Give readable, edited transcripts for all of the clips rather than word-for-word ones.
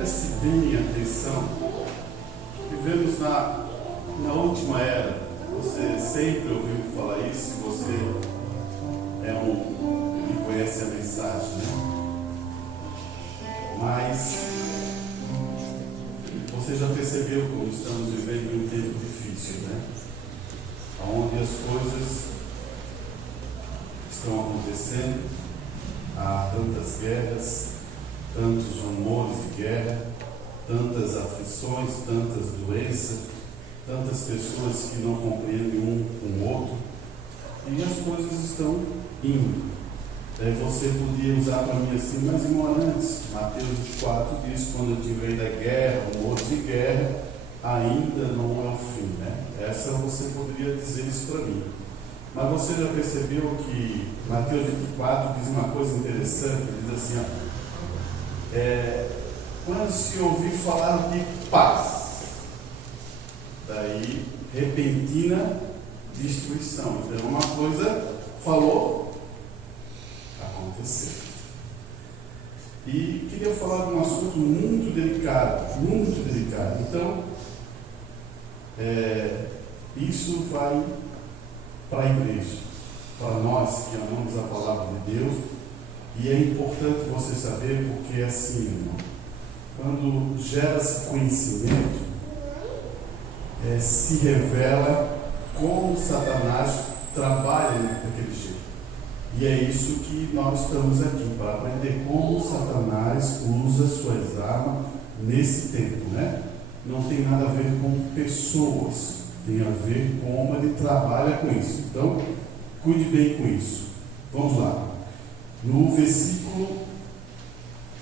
Preste bem atenção. Vivemos na última era. Você sempre ouviu falar isso, você que conhece a mensagem, né? Mas você já percebeu como estamos vivendo em um tempo difícil, né? Onde as coisas estão acontecendo, há tantas guerras, tantos rumores de guerra, tantas aflições, tantas doenças, tantas pessoas que não compreendem um com o outro, e as coisas estão indo. Você podia usar para mim assim, mas ignorantes. Mateus 24 diz: quando eu tiver da guerra, rumores de guerra, ainda não é o fim, né? Essa você poderia dizer isso para mim. Mas você já percebeu que Mateus 24 diz uma coisa interessante? Diz assim, quando se ouvir falar de paz, daí repentina destruição. Então uma coisa falou, aconteceu. E queria falar de um assunto muito delicado, muito delicado. Então, isso vai para a igreja, para nós que amamos a palavra de Deus, e é importante você saber, porque é assim, irmão, quando gera-se conhecimento, se revela como Satanás trabalha daquele jeito. E é isso que nós estamos aqui, para aprender como Satanás usa suas armas nesse tempo, né? Não tem nada a ver com pessoas, tem a ver com como ele trabalha com isso. Então, cuide bem com isso. Vamos lá. No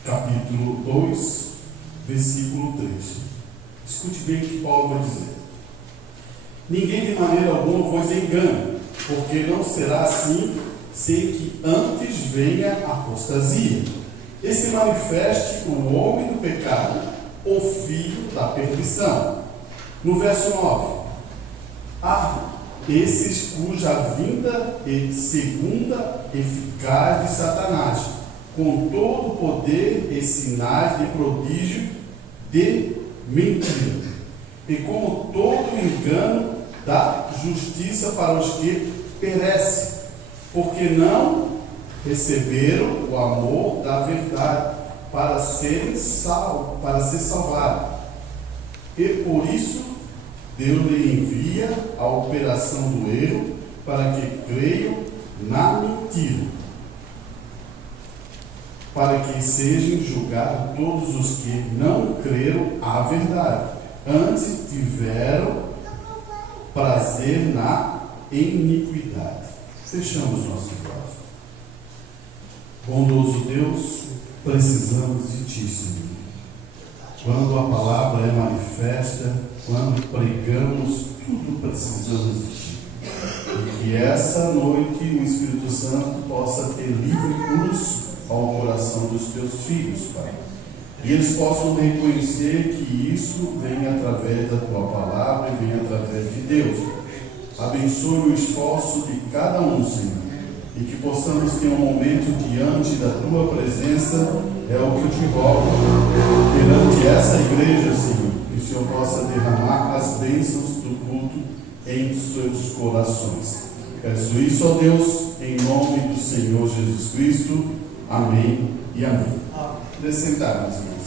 capítulo 2, versículo 3. Escute bem o que Paulo vai dizer. Ninguém de maneira alguma vos engane, porque não será assim, sem que antes venha a apostasia, e se manifeste o homem do pecado, o filho da perdição. No verso 9. Esses cuja vinda e segunda eficaz de Satanás, com todo o poder e sinais de prodígio de mentira, e como todo engano da justiça para os que perecem, porque não receberam o amor da verdade para ser salvado. E por isso Deus lhe envia a operação do erro, para que creiam na mentira, para que sejam julgados todos os que não creram à verdade, antes tiveram prazer na iniquidade. Fechamos nossos olhos. Bondoso Deus, precisamos de Ti, Senhor. Quando a palavra é manifesta, quando pregamos, tudo precisamos de Ti. E que essa noite o Espírito Santo possa ter livre curso ao coração dos Teus filhos, Pai. E eles possam reconhecer que isso vem através da Tua palavra e vem através de Deus. Abençoe o esforço de cada um, Senhor. E que possamos ter um momento diante da Tua presença, é o que eu te rogo, perante essa igreja, Senhor, que o Senhor possa derramar as bênçãos do culto em seus corações. Peço isso, ó Deus, em nome do Senhor Jesus Cristo. Amém e amém. Sentar, meus irmãos.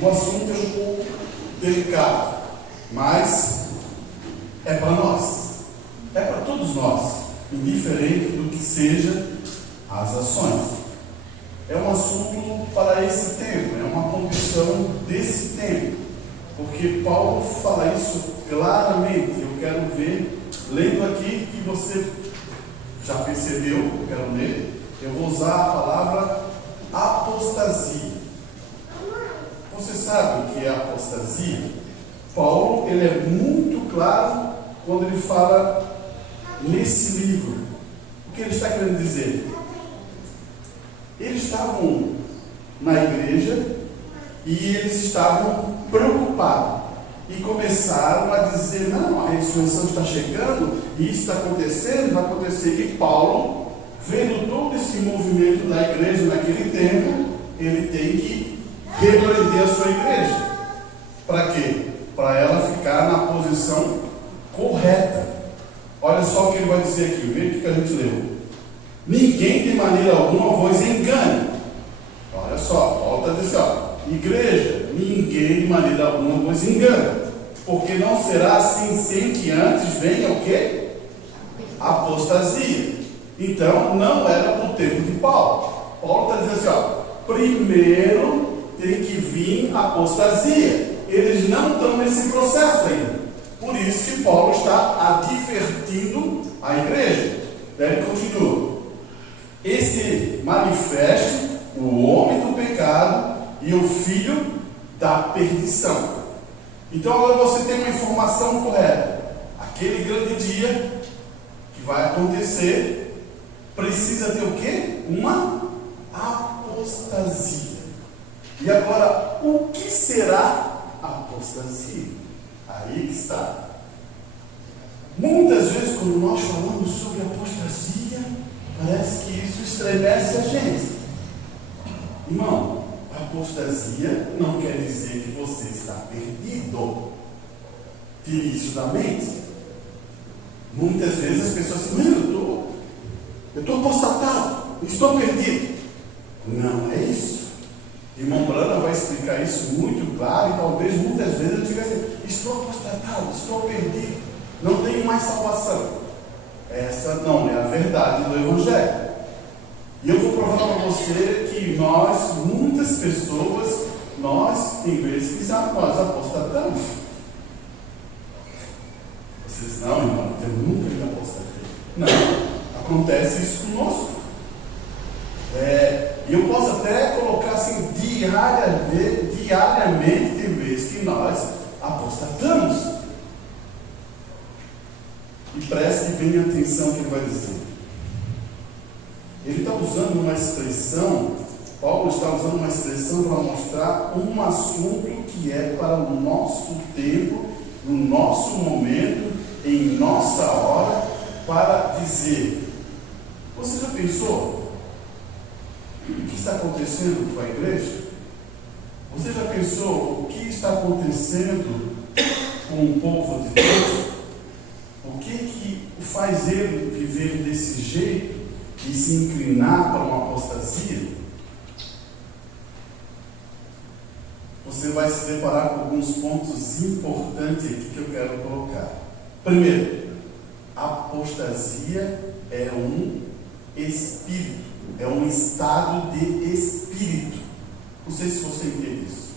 O assunto é um pouco delicado, mas é para nós. É para todos nós, indiferente do que seja as ações. É um assunto para esse tempo, é uma condição desse tempo, porque Paulo fala isso claramente. Eu quero ver, lendo aqui, que você já percebeu, eu quero ler. Eu vou usar a palavra apostasia. Você sabe o que é apostasia? Paulo, ele é muito claro quando ele fala nesse livro. O que ele está querendo dizer? Eles estavam na igreja e eles estavam preocupados e começaram a dizer: não, a ressurreição está chegando e isso está acontecendo, vai acontecer. E Paulo, vendo todo esse movimento da igreja naquele tempo, ele tem que repreender a sua igreja. Para quê? Para ela ficar na posição correta. Olha só o que ele vai dizer aqui, veja o que a gente leu. Ninguém de maneira alguma vos engane. Olha só, volta a dizer, igreja, ninguém de maneira alguma vos engane, porque não será assim sem que antes venha o quê? Apostasia. Então, não era para o tempo de Paulo. Paulo está dizendo assim, primeiro tem que vir a apostasia. Eles não estão nesse processo ainda. Por isso que Paulo está advertindo a igreja. Ele continua. Esse manifeste o homem do pecado e o filho da perdição. Então agora você tem uma informação correta. Aquele grande dia que vai acontecer precisa ter o quê? Uma apostasia. E agora, o que será apostasia? Aí que está. Muitas vezes quando nós falamos sobre apostasia, parece que isso estremece a gente. Irmão, apostasia não quer dizer que você está perdido. Tire isso da mente. Muitas vezes as pessoas dizem, eu estou apostatado, estou perdido. Não é isso. Irmão Brana vai explicar isso muito claro, e talvez muitas vezes eu diga assim, estou apostatado, estou perdido, não tenho mais salvação. Essa não é a verdade do Evangelho. E eu vou provar para você que muitas pessoas, tem vezes que nós apostatamos. Vocês não, irmão, eu nunca me apostatei. Não, acontece isso conosco. E eu posso até colocar assim, diariamente, tem vezes que nós apostatamos. E preste bem atenção no que ele vai dizer. Ele está usando uma expressão, Paulo está usando uma expressão para mostrar um assunto que é para o nosso tempo, no nosso momento, em nossa hora, para dizer, você já pensou o que está acontecendo com a igreja? Você já pensou o que está acontecendo com o povo de Deus? O que o faz ele viver desse jeito e se inclinar para uma apostasia? Você vai se deparar com alguns pontos importantes aqui que eu quero colocar. Primeiro, a apostasia é um espírito, é um estado de espírito. Não sei se você entende isso.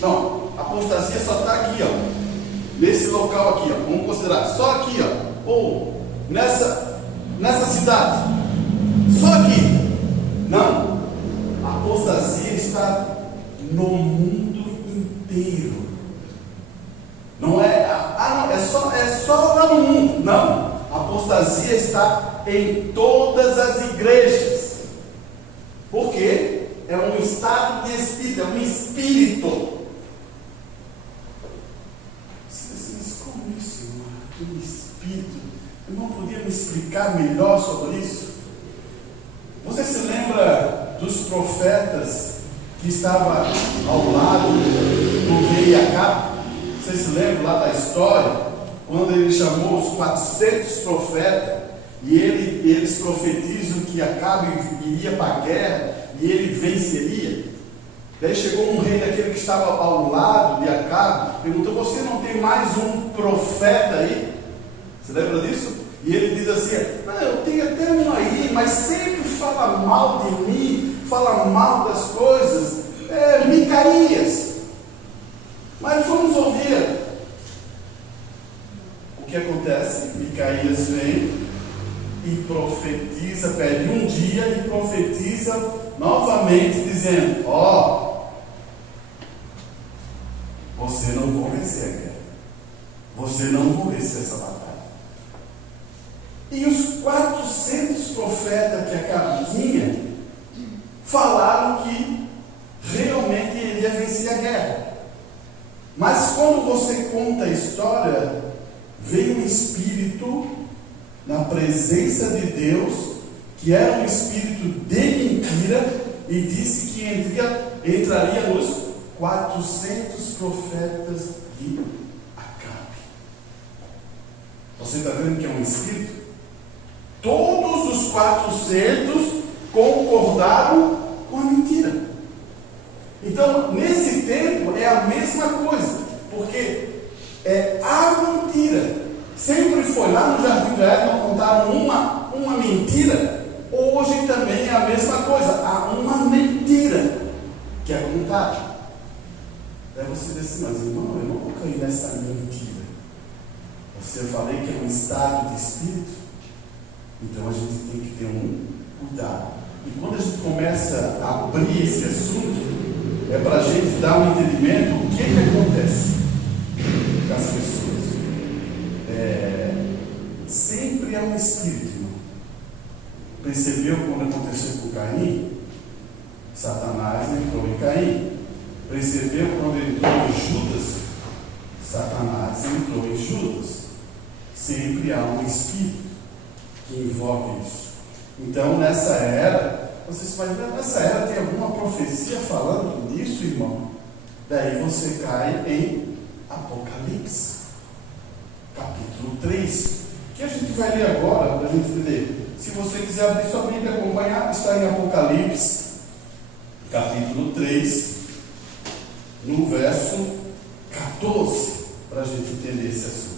Não, a apostasia só está aqui, nesse local aqui, vamos considerar, só aqui, ou nessa cidade, só aqui. Não, a apostasia está no mundo inteiro. Não é, não, é só lá no mundo. Não, a apostasia está em todas as igrejas. Porque é um estado de espírito, é um espírito. Como isso, irmão? Um espírito. Irmão, podia me explicar melhor sobre isso? Você se lembra dos profetas que estavam ao lado do rei Acabe? Você se lembra lá da história? Quando ele chamou os 400 profetas e eles profetizam que Acabe iria para a guerra e ele venceria. Daí chegou um rei daquele que estava ao lado de Acabe, perguntou, você não tem mais um profeta aí? Você lembra disso? E ele diz assim, eu tenho até um aí, mas sempre fala mal de mim, fala mal das coisas, Micaías. Mas vamos ouvir. O que acontece? Micaías vem e profetiza, pede um dia e profetiza novamente, dizendo, você não vai vencer a guerra, você não vai vencer essa batalha. E os 400 profetas que Acabe tinha falaram que realmente ele ia vencer a guerra. Mas quando você conta a história, veio um espírito na presença de Deus que era um espírito de mentira, e disse que entraria nos 400 profetas de Acabe. Você está vendo que é um espírito? Todos os 400 concordaram com a mentira. Então, nesse tempo, é a mesma coisa, porque é a mentira. Sempre foi lá no Jardim do Éden, contaram uma mentira. Hoje também é a mesma coisa. Há uma mentira que é contada. Aí você diz assim, mas irmão, eu não vou cair nessa mentira. Você falei que é um estado de espírito. Então a gente tem que ter um cuidado. E quando a gente começa a abrir esse assunto, é para a gente dar um entendimento o que acontece com as pessoas. Sempre é um espírito. Irmão. Percebeu quando aconteceu com Caim? Satanás entrou em Caim. Percebeu quando entrou em Judas? Satanás entrou em Judas. Sempre há um espírito que envolve isso. Então, nessa era, vocês podem ver, nessa era tem alguma profecia falando disso, irmão? Daí você cai em Apocalipse, capítulo 3, que a gente vai ler agora, para a gente entender. Se você quiser abrir sua Bíblia e acompanhar, está em Apocalipse, capítulo 3, no verso 14, para a gente entender esse assunto.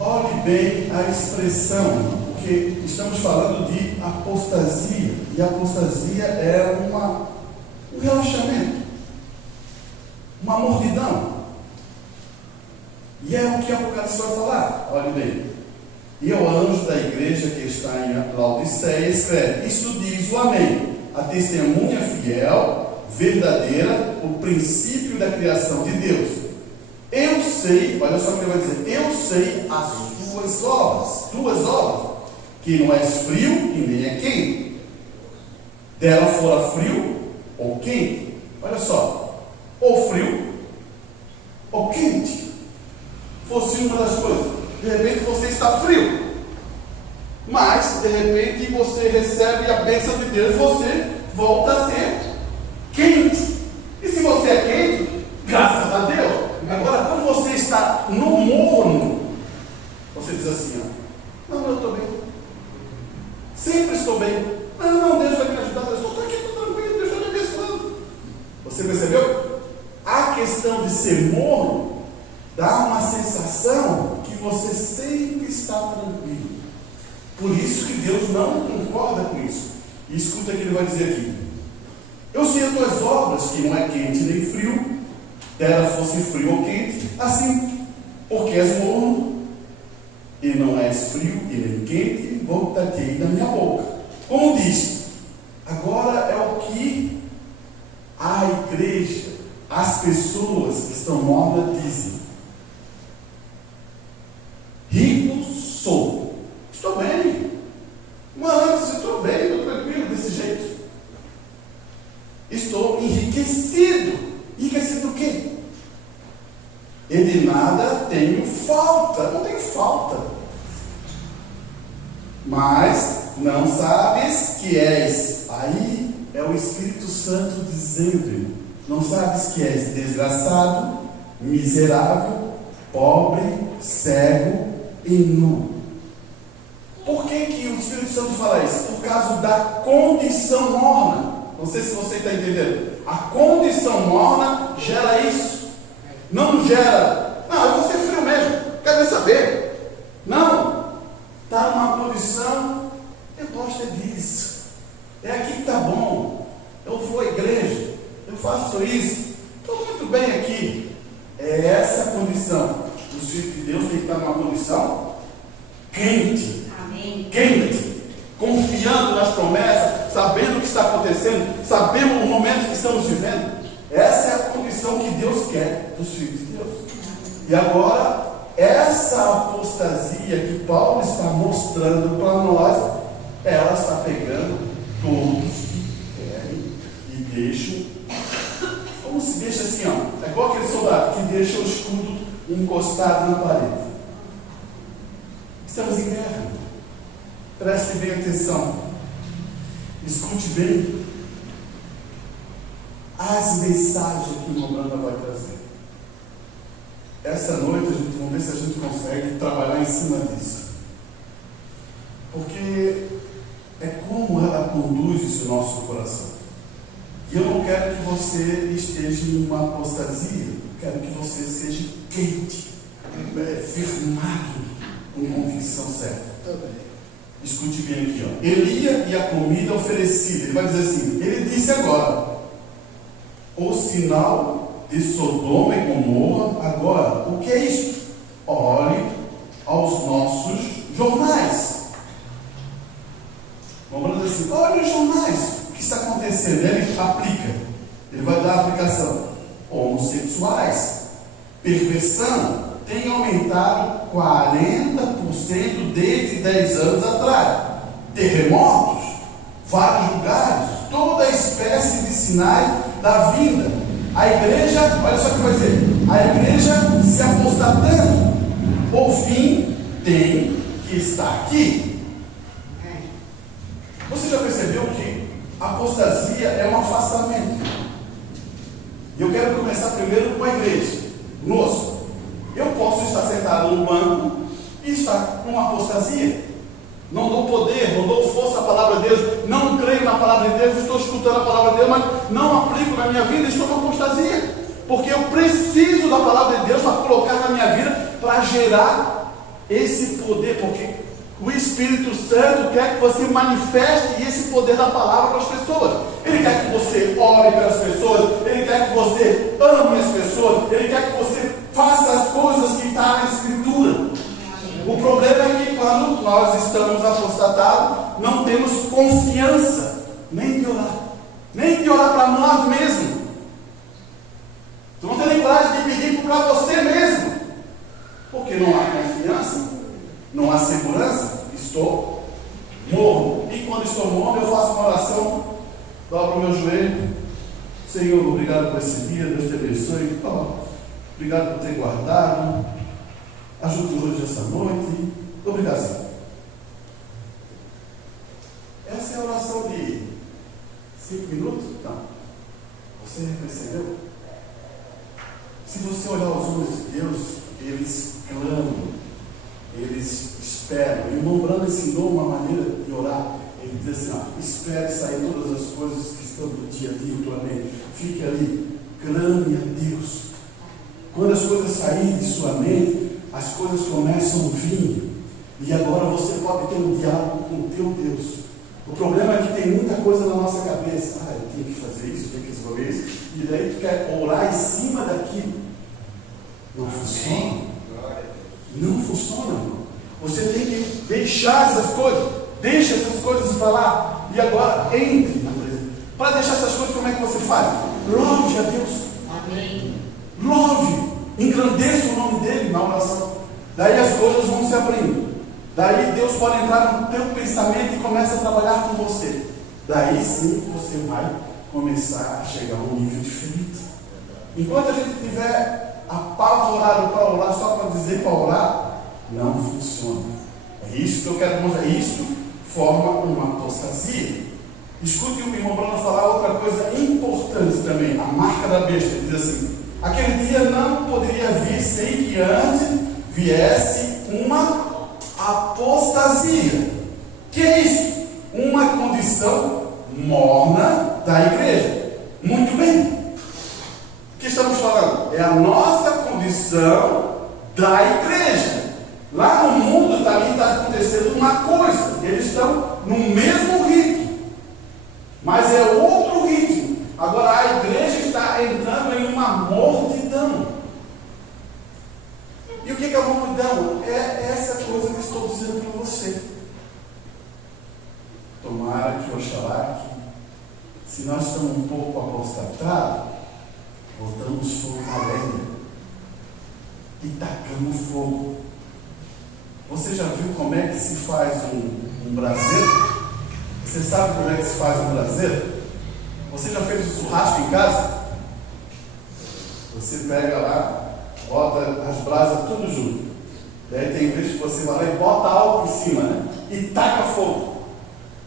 Olhe bem a expressão, porque estamos falando de apostasia, e a apostasia é um relaxamento, uma mordidão. E é o que Apocalipse vai falar. Olhe bem. E o anjo da igreja que está em Laodiceia escreve: Isso diz o Amém, a testemunha fiel, verdadeira, o princípio da criação de Deus. Eu sei, olha só o que ele vai dizer: eu sei as tuas obras, que não és frio e nem é quente. Dela fora frio ou quente. Olha só, ou frio ou quente. Fosse uma das coisas. De repente você está frio, mas de repente você recebe a bênção de Deus e você volta a ser quente. E se você é quente, graças a Deus. Agora, quando você está no morno, você diz assim: ó, não, eu estou bem, sempre estou bem. Não, Deus vai me ajudar, eu estou aqui, estou tranquilo, Deus está me abençoando. Você percebeu? A questão de ser morno dá uma sensação que você sempre está tranquilo. Por isso que Deus não concorda com isso. E escuta o que ele vai dizer aqui: eu sei as tuas obras, que não é quente nem frio, dela fosse frio ou quente, assim, porque és morno, e não és frio e nem quente, voltarei da minha boca. Como diz, agora é o que a igreja, as pessoas que estão mornas dizem: rico sou, estou bem, mas estou bem, estou tranquilo desse jeito, estou enriquecido. Enriquecido do quê? E de nada tenho falta, não tenho falta. Mas não sabes que és, aí é o Espírito Santo dizendo: não sabes que és desgraçado, miserável, pobre, cego e nu. Por que o Espírito Santo fala isso? Por causa da condição morna. Não sei se você está entendendo. A condição morna gera isso. Não gera, não, eu vou ser frio mesmo, quero nem saber. Não, está numa condição, eu gosto disso, é aqui que está bom, eu vou à igreja, eu faço isso, estou muito bem aqui. É essa a condição. O Espírito de Deus tem que estar numa condição quente. Amém. Quente, confiando nas promessas, sabendo o que está acontecendo, sabendo o momento que estamos vivendo. Essa é a condição que Deus quer dos filhos de Deus. E agora, essa apostasia que Paulo está mostrando para nós, ela está pegando todos que querem e deixam, como se deixa assim, ó, é igual aquele soldado que deixa o escudo encostado na parede. Estamos em guerra. Preste bem atenção. Escute bem as mensagens que o irmão Branda vai trazer. Essa noite vamos ver se a gente consegue trabalhar em cima disso. Porque é como ela conduz o nosso coração. E eu não quero que você esteja em uma apostasia. Eu quero que você seja quente, firmado, com convicção certa. Escute bem aqui, ó. Elia e a comida oferecida. Ele vai dizer assim, ele disse agora, o sinal de Sodoma e Gomorra agora. O que é isso? Olhe aos nossos jornais. Vamos dizer assim, olha os jornais. O que está acontecendo? Ele aplica. Ele vai dar a aplicação. Homossexuais, perversão, tem aumentado 40% desde 10 anos atrás. Terremotos, vários lugares, toda espécie de sinais da vinda. A igreja, olha só o que vai dizer, a igreja se apostatando. O fim tem que estar aqui. Você já percebeu que a apostasia é um afastamento? E eu quero começar primeiro com a igreja, conosco. Eu posso estar sentado no banco e estar numa apostasia. Não dou poder, não dou força à palavra de Deus, não creio na palavra de Deus, estou escutando a palavra de Deus, mas não aplico na minha vida, estou numa apostasia. Porque eu preciso da palavra de Deus para colocar na minha vida, para gerar esse poder, porque o Espírito Santo quer que você manifeste esse poder da palavra para as pessoas. Ele quer que você ore pelas pessoas, ele quer que você ame as pessoas, ele quer que você faça as coisas que estão na Escritura. O problema é que quando nós estamos apostatados, não temos confiança nem de orar para nós mesmos. Tu não tem nem coragem de pedir para você mesmo, porque não há confiança, não há segurança. Estou morno, e quando estou morno, eu faço uma oração, dobro o meu joelho. Senhor, obrigado por esse dia, Deus te abençoe. Obrigado por ter guardado. Ajude hoje essa noite. Obrigado, Senhor. Essa é a oração de 5 minutos? Não. Você percebeu? Se você olhar os olhos de Deus, eles clamam, eles esperam. E o irmão Brando ensinou uma maneira de orar. Ele diz assim, espere sair todas as coisas que estão do dia a dia, tua mente. Fique ali, clame a Deus. Quando as coisas saírem de sua mente, as coisas começam a vir. E agora você pode ter um diálogo com o teu Deus. O problema é que tem muita coisa na nossa cabeça. Eu tenho que fazer isso, tenho que resolver isso. E daí tu quer orar em cima daquilo. Não funciona. Não funciona, irmão. Você tem que deixar essas coisas. Deixa essas coisas para lá. E agora entre na presença. Para deixar essas coisas, como é que você faz? Louve a Deus. Amém. Louve. Engrandeça o nome dele na oração. Daí as coisas vão se abrindo. Daí Deus pode entrar no teu pensamento e começa a trabalhar com você. Daí sim você vai começar a chegar a um nível diferente. Enquanto a gente estiver apavorado para orar, só para dizer para orar, não funciona. É isso que eu quero mostrar. Isso forma uma apostasia. Escute o irmão Bruno falar outra coisa importante também. A marca da besta. Ele diz assim, aquele dia não poderia vir sem que antes viesse uma apostasia. Que é isso? Uma condição morna da igreja. Muito bem. O que estamos falando? É a nossa condição da igreja. Lá no mundo também está acontecendo uma coisa. Eles estão no mesmo ritmo, mas é outro ritmo. Agora a igreja está entrando em uma multidão. E o que é uma multidão? É essa coisa que estou dizendo para você. Tomara que oxalá que, se nós estamos um pouco apostatados, botamos fogo na lenha e tacamos fogo. Você já viu como é que se faz um braseiro? Você sabe como é que se faz um braseiro? Você já fez um churrasco em casa? Você pega lá, bota as brasas tudo junto. Daí tem vezes que você vai lá e bota álcool em cima, né? E taca fogo.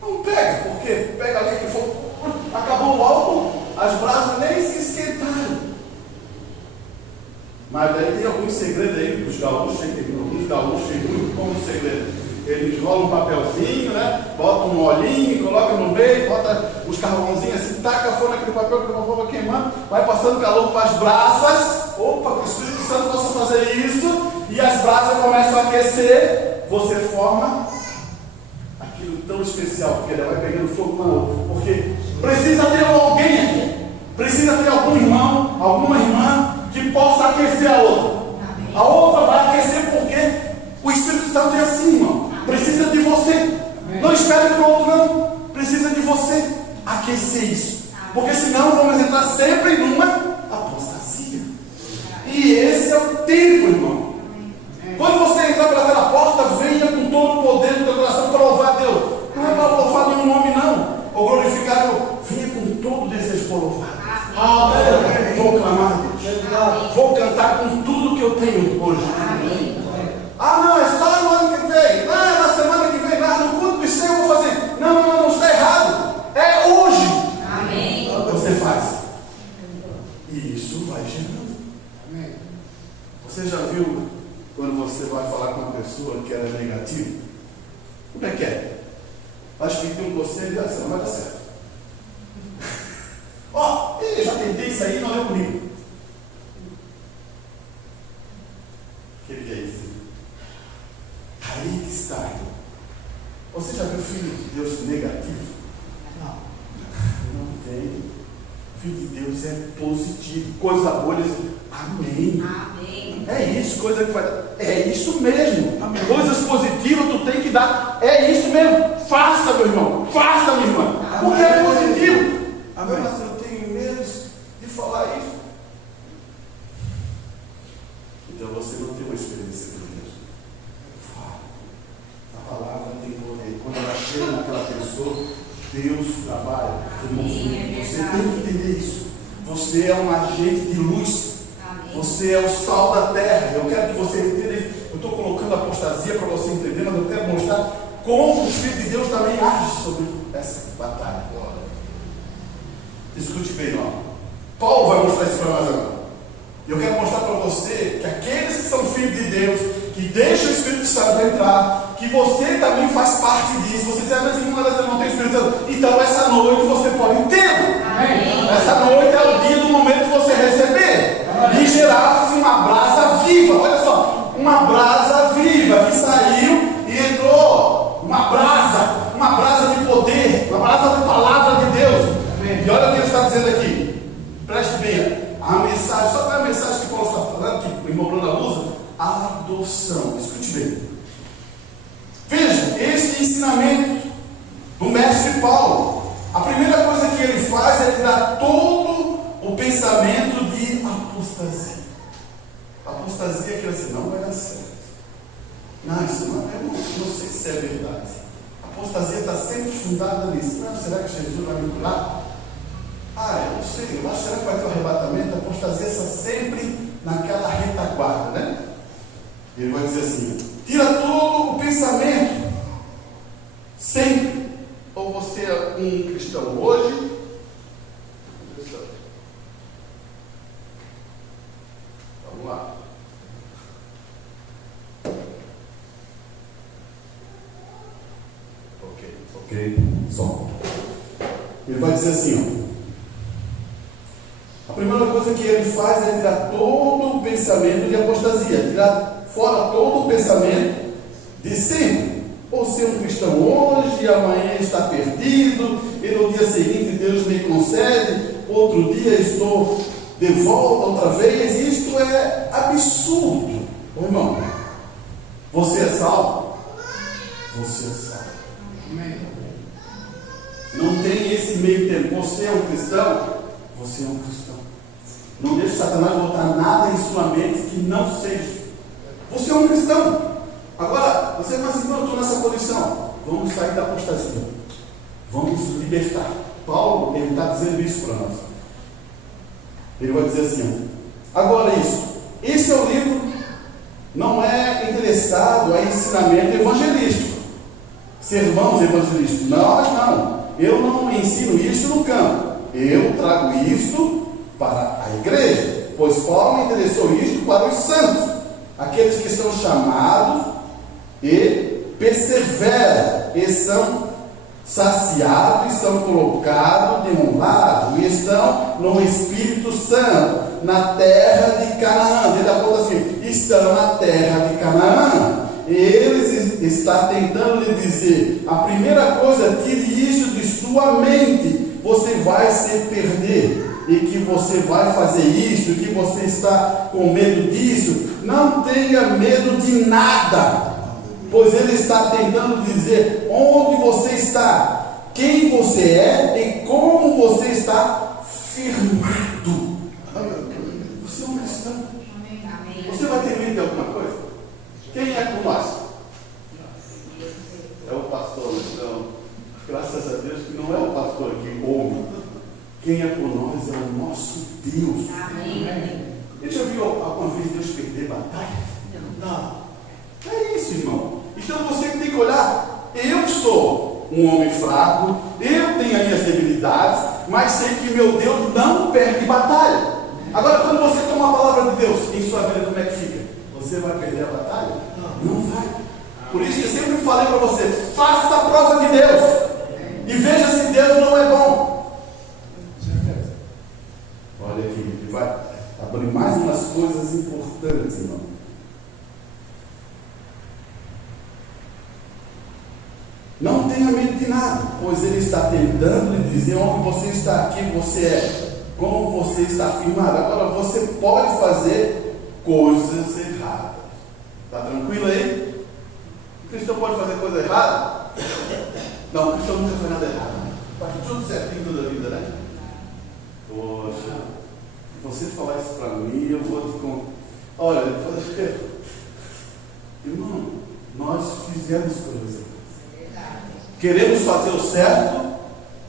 Não pega, porque pega ali que fogo, acabou o álcool, as brasas nem se esquentaram. Mas daí tem alguns segredos aí dos gaúchos, alguns gaúchos têm muito bom segredo. Eles rolam um papelzinho, né? Bota um olhinho, coloca no meio, bota os carvãozinhos assim, taca fogo naquele papel que o fogo vai queimando, vai passando calor para as brasas. Opa, que o Espírito Santo possa fazer isso, e as brasas começam a aquecer, você forma aquilo tão especial, porque ela vai pegando fogo na outra. Porque precisa ter alguém aqui, precisa ter algum irmão, alguma irmã que possa aquecer a outra. A outra vai aquecer porque o Espírito Santo é assim, irmão. Precisa de você. Não espere para o outro, não. Precisa de você aquecer isso. Porque senão vamos entrar sempre numa apostasia. E esse é o tempo, irmão. Quando você entrar pela porta, venha com todo o poder do teu coração para louvar a Deus. Não é para louvar nenhum nome, não. Ou glorificar, venha com todo o desejo para louvar. Amém. Vou clamar a Deus. Vou cantar com tudo que eu tenho hoje. Amém. Ah, não, é só no ano que vem. Não, é na semana que vem. Não, no culto do Senhor eu vou fazer. Não, está errado. É hoje. Amém. Você faz. E isso vai gerando. Amém. Você já viu quando você vai falar com uma pessoa que era negativa? Como é que é? Acho que tem um conselho e você não vai dar certo. Ó, já tentei isso aí, não deu comigo. O que é isso? Aí que está. Você já viu o Filho de Deus negativo? Não. Não tem. O Filho de Deus é positivo. Coisa boa, amém. Amém. É isso, coisa que vai dar. É isso mesmo. Amém. Coisas positivas tu tem que dar. É isso mesmo. Faça, meu irmão. Faça, minha irmã. Amém. Porque é positivo. Amém. Mas eu tenho medo de falar isso. Então você não tem uma experiência com Deus. Fala. A palavra tem poder. Quando ela chega naquela pessoa, Deus trabalha. Você tem que entender isso. Você é um agente de luz. Você é o sal da terra. Eu quero que você entenda isso. Eu estou colocando a apostasia para você entender, mas eu quero mostrar como o Espírito de Deus também age sobre essa batalha. Escute bem, ó. Paulo vai mostrar isso para nós agora. Eu quero mostrar para você que aqueles que são filhos de Deus, que deixam o Espírito Santo entrar, que você também faz parte disso. Você diz, mas irmã, você não tem Espírito Santo. Então essa noite você pode ter. Essa noite é o dia do momento que você receber. E gerar-se uma brasa viva. Olha só, uma brasa viva que saiu e entrou. Uma brasa de poder, uma brasa de palavra de Deus. E olha o que ele está dizendo aqui. Preste bem. A mensagem, só para a mensagem que Paulo está falando, que o irmão Bruno usa, a adoção. Escute bem. Veja, este ensinamento do mestre Paulo, a primeira coisa que ele faz é tirar todo o pensamento de apostasia. Apostasia é aquilo assim, não vai dar certo. Não, isso não, eu não sei se é verdade. A apostasia está sempre fundada nisso. Não, será que Jesus vai me curar? Eu não sei, eu acho, será que vai ter um arrebatamento? A apostasia está sempre naquela retaguarda, né? Ele vai dizer assim, tira todo o pensamento, sempre. Ou você é um cristão hoje, vamos lá. Ok, som. Ele vai dizer assim, ó. A primeira coisa que ele faz é tirar todo o pensamento de apostasia, tirar fora todo o pensamento de sempre. Ou ser um cristão hoje, e amanhã está perdido, e no dia seguinte Deus me concede, outro dia estou de volta outra vez. Isto é absurdo. Ô, irmão, você é salvo? Você é salvo. Não tem esse meio termo. Você é um cristão? Você é um cristão. Não deixe Satanás botar nada em sua mente que não seja. Você é um cristão. Agora, você vai dizer, não, eu estou nessa condição. Vamos sair da apostasia. Vamos libertar. Paulo, ele está dizendo isso para nós. Ele vai dizer assim, agora isso. Esse é o livro, não é interessante. interessado a ensinamento evangelístico, sermãos evangelísticos. Não, eu não ensino isso no campo, eu trago isto para a igreja, pois Paulo me interessou isto para os santos, aqueles que estão chamados e perseveram, e são saciados, e são colocados de um lado, e estão no Espírito Santo, na terra de Canaã. Ele aponta assim: estão na terra de Canaã. Eles está tentando lhe dizer: a primeira coisa, tire isso de sua mente, você vai se perder, e que você vai fazer isso, que você está com medo disso. Não tenha medo de nada, pois ele está tentando dizer onde você está, quem você é e como você está firmado. Você é um cristão. Você vai ter medo de alguma coisa? Quem é por nós? É o pastor, então. Graças a Deus que não é o pastor que ouve. Quem é por nós é o nosso Deus. Amém. Já viu alguma vez Deus perder batalha? Não. É isso, irmão. Então você tem que olhar: eu sou um homem fraco, eu tenho as minhas debilidades, mas sei que meu Deus não perde batalha. Agora, quando você toma a palavra de Deus em sua vida, como é que fica? Você vai perder a batalha? Não vai. Por isso que eu sempre falei para você: faça a prova de Deus e veja se Deus não é bom. Olha aqui, ele vai abrir mais umas coisas importantes, irmão. Não tenha medo de nada, pois ele está tentando lhe dizer onde você está, quem você é, como você está firmado. Agora, você pode fazer coisas erradas. Está tranquilo aí? O cristão pode fazer coisa errada? Não, o cristão nunca faz nada errado. Faz tudo certinho toda a vida, né? Poxa, se você falar isso para mim, eu vou te contar. Olha, irmão, nós fizemos coisas erradas. Queremos fazer o certo,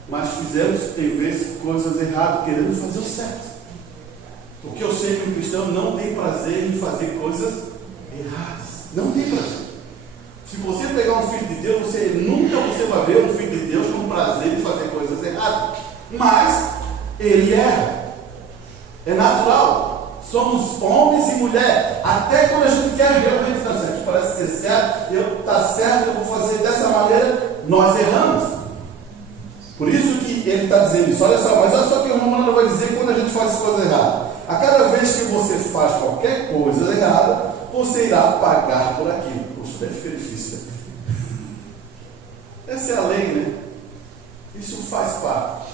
mas fizemos, tem vezes, coisas erradas. Queremos fazer o certo. Porque eu sei que o cristão não tem prazer em fazer coisas erradas. Não tem prazer. Se você pegar um filho de Deus, nunca vai ver um filho de Deus com prazer em fazer coisas erradas. Mas ele erra. É natural. Somos homens e mulheres. Até quando a gente quer realmente estar certo, parece ser certo, está certo, eu vou fazer dessa maneira, nós erramos. Por isso que ele está dizendo isso. Olha só, mas olha só que o Romano vai dizer quando a gente faz coisa errada. A cada vez que você faz qualquer coisa errada, você irá pagar por aquilo. Poxa, deve ficar difícil. Essa é a lei, né? Isso faz parte.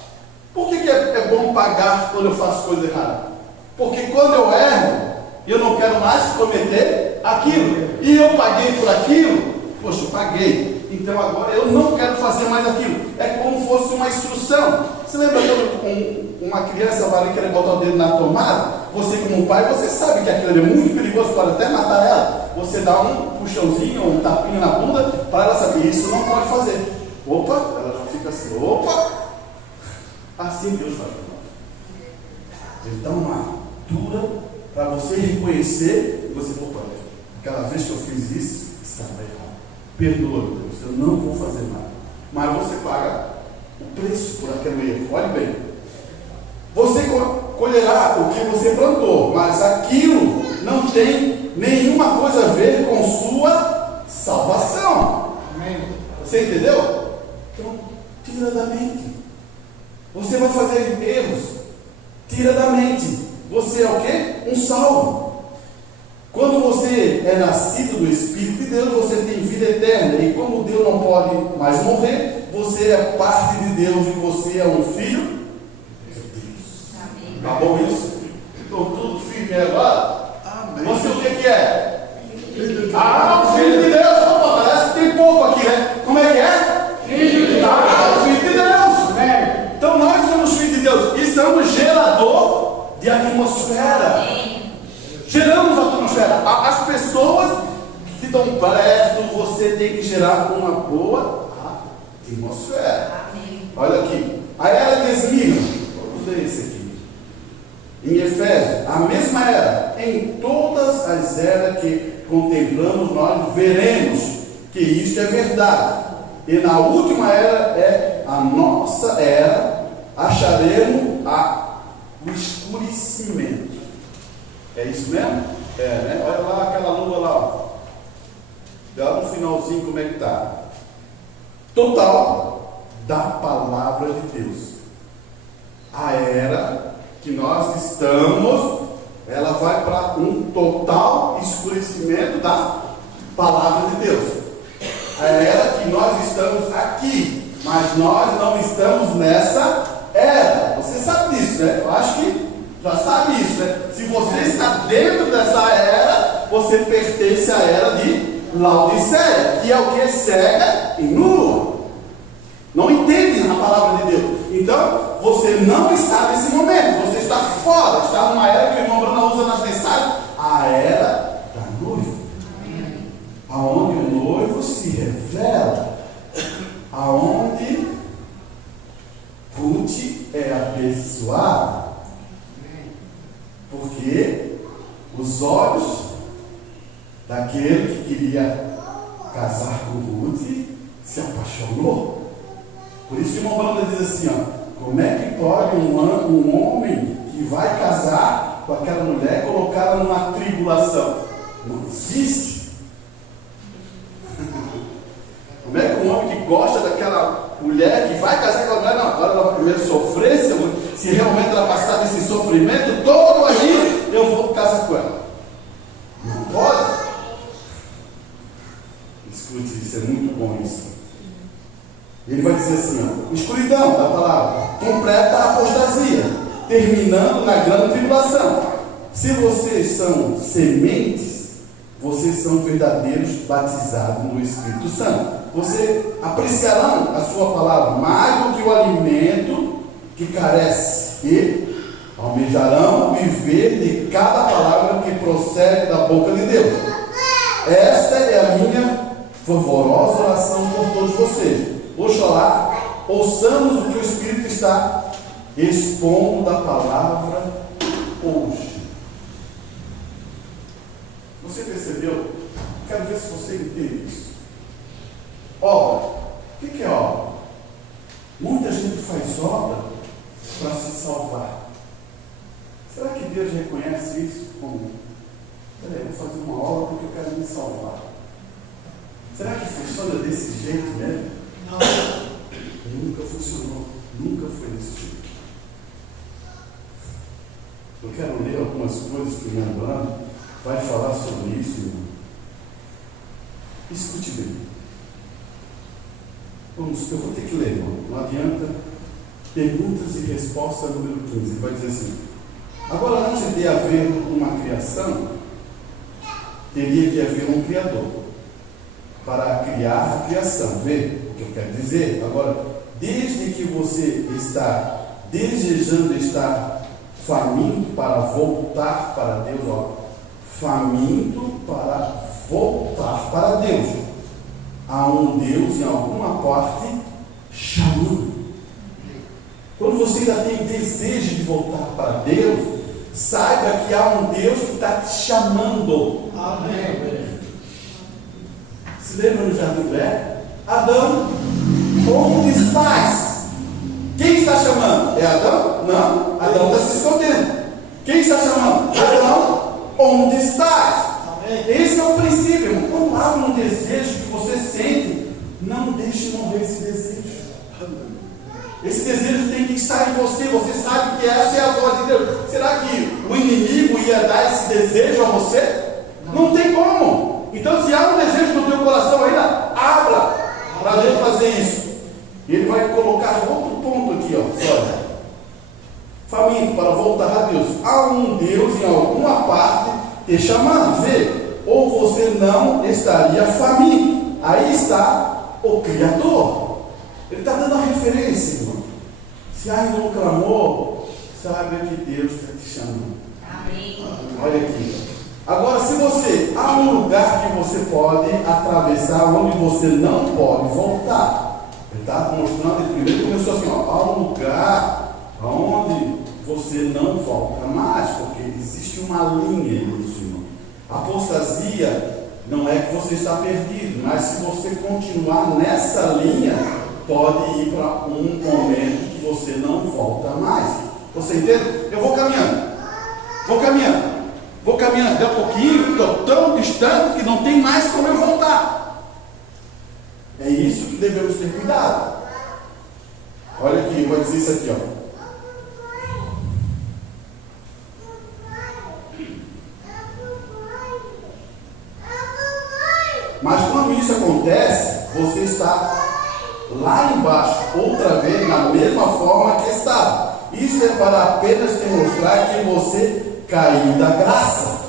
Por que é bom pagar quando eu faço coisa errada? Porque quando eu erro, eu não quero mais cometer aquilo. E eu paguei por aquilo. Poxa, eu paguei. Então agora eu não quero fazer mais aquilo. É como fosse uma instrução. Você lembra quando uma criança vai querer botar o dedo na tomada? Você como pai, você sabe que aquilo é muito perigoso, pode até matar ela. Você dá um puxãozinho, um tapinho na bunda, para ela saber, isso não pode fazer. Opa, ela já fica assim, opa. Assim Deus faz para nós. Ele dá uma altura para você reconhecer e você, opa, aquela vez que eu fiz isso, estava errado. Perdoa, Deus, eu não vou fazer nada. Mas você paga o preço por aquele erro. Olhe bem. Você colherá o que você plantou, mas aquilo não tem nenhuma coisa a ver com sua salvação. Amém. Você entendeu? Então, tira da mente. Você vai fazer erros. Tira da mente. Você é o quê? Um salvo. Quando você é nascido do Espírito de Deus, você tem vida eterna. E como Deus não pode mais morrer, você é parte de Deus e você é um filho de Deus. Tá bom isso? Então tudo firme agora? Amém. Você o que é? Filho de Deus. Ah, filho de Deus. Opa, parece que tem pouco aqui, né? Como é que é? Filho de Deus. Ah, filho de Deus. Amém. Então nós somos filhos de Deus e somos gerador de atmosfera. Geramos a atmosfera. As pessoas que estão perto, você tem que gerar uma boa atmosfera. Amém. Olha aqui. A era de Esmirna, vamos ler esse aqui. Em Efésios, a mesma era, em todas as eras que contemplamos, nós veremos que isto é verdade. E na última era, é a nossa era, acharemos o escurecimento. É isso mesmo? É, né? Olha lá aquela lua lá, ó. Olha no finalzinho como é que está. Total da palavra de Deus. A era que nós estamos, ela vai para um total escurecimento da palavra de Deus. A era que nós estamos aqui, mas nós não estamos nessa era. Você sabe disso, né? Eu acho que já sabe isso, né? Se você está dentro dessa era, você pertence à era de Laodiceia, que é o que? Cega e nua. Não entende a palavra de Deus. Então, você não está nesse momento, você está fora, está numa era que o irmão Bruno usa nas mensagens, a era da noiva. Aonde o noivo se revela, aonde Ruth é abençoada, porque os olhos daquele que queria casar com Ruth se apaixonou. Por isso que o irmão Bruno diz assim, ó, como é que pode um homem que vai casar com aquela mulher colocá-la numa tribulação? Não existe. Como é que um homem que gosta daquela mulher que vai casar com a mulher, não, agora ela vai primeiro sofrer, se realmente ela passar desse sofrimento todo aí, eu vou casar com ela. Não pode. Escute, isso é muito bom isso. Ele vai dizer assim, ó, escuridão da palavra, completa a apostasia, terminando na grande tribulação. Se vocês são sementes, vocês são verdadeiros batizados no Espírito Santo. Vocês apreciarão a sua palavra mais do que o alimento que carece e almejarão viver de cada palavra que procede da boca de Deus. Esta é a minha fervorosa oração por todos vocês. Oxalá, ouçamos o que o Espírito está expondo da palavra hoje. Você percebeu? Quero ver se você entende isso. Obra. O que é obra? Muita gente faz obra para se salvar. Será que Deus reconhece isso como? Peraí, eu vou fazer uma obra porque eu quero me salvar. Será que funciona desse jeito mesmo? Não. Nunca funcionou. Nunca foi desse jeito. Eu quero ler algumas coisas que o irmão Bruno vai falar sobre isso, irmão. Escute bem. Eu vou ter que ler, irmão. Não adianta. Perguntas e respostas número 15. Ele vai dizer assim: agora, antes de haver uma criação, teria que haver um Criador para criar a criação. Vê o que eu quero dizer? Agora, desde que você está desejando estar faminto para voltar para Deus, ó, faminto para voltar para Deus, há um Deus em alguma parte chamando. Quando você ainda tem desejo de voltar para Deus, saiba que há um Deus que está te chamando. Amém. Se lembra no jardim do Éden? Adão, onde estás? Quem está chamando? É Adão? Não, Adão está se escondendo. Quem está chamando? Adão, onde estás? Esse é o princípio, irmão. Quando há um desejo que você sente, não deixe morrer esse desejo. Esse desejo tem que estar em você. Você sabe que essa é a voz de Deus. Será que o inimigo ia dar esse desejo a você? Não tem como. Então, se há um desejo no teu coração ainda, abra para Deus fazer isso. E ele vai colocar outro ponto aqui, ó. Olha. Faminto para voltar a Deus. Há um Deus em alguma parte te chamando. Vê. Ou você não estaria faminto. Aí está o Criador. Ele está dando a referência, irmão. Se há ainda um clamor, sabe que Deus está te chamando. Amém. Olha aqui. Agora, se você há um lugar que você pode atravessar, onde você não pode voltar. Ele está mostrando, ele primeiro começou assim, ó, há um lugar onde você não volta mais, porque existe uma linha nisso, irmão. A apostasia não é que você está perdido, mas se você continuar nessa linha, pode ir para um momento que você não volta mais. Você entende? Eu vou caminhando, daqui a pouquinho, estou tão distante que não tem mais como eu voltar. É isso que devemos ter cuidado. Olha aqui, eu vou dizer isso aqui, ó. Mas quando isso acontece, você está lá embaixo, outra vez, na mesma forma que estava. Isso é para apenas demonstrar que você caiu da graça.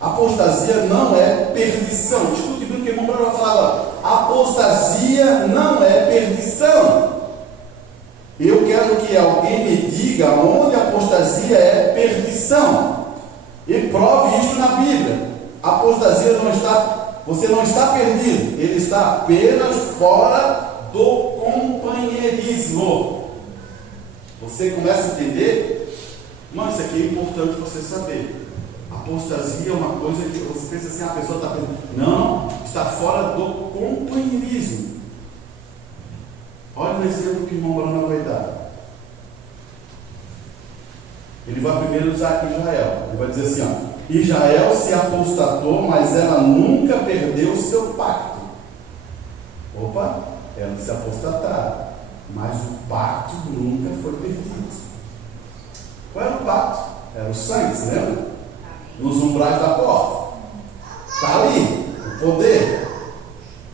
Apostasia não é perdição. Escute bem o que o irmão Bruno vai falar agora. Apostasia não é perdição. Eu quero que alguém me diga onde apostasia é perdição. E prove isso na Bíblia. Apostasia não está, você não está perdido. Ele está apenas fora do companheirismo. Você começa a entender? Não, isso aqui é importante você saber. Apostasia é uma coisa que você pensa assim, a pessoa está perdendo. Não, está fora do companheirismo. Olha o exemplo que o irmão Bruno vai dar. Ele vai primeiro usar Israel. Ele vai dizer assim, ó. Israel se apostatou, mas ela nunca perdeu o seu pacto. Opa, ela se apostataram, mas o pacto nunca foi perdido. Qual era o pacto? Era o sangue, você lembra? Nos umbrais da porta. Está ali, o poder.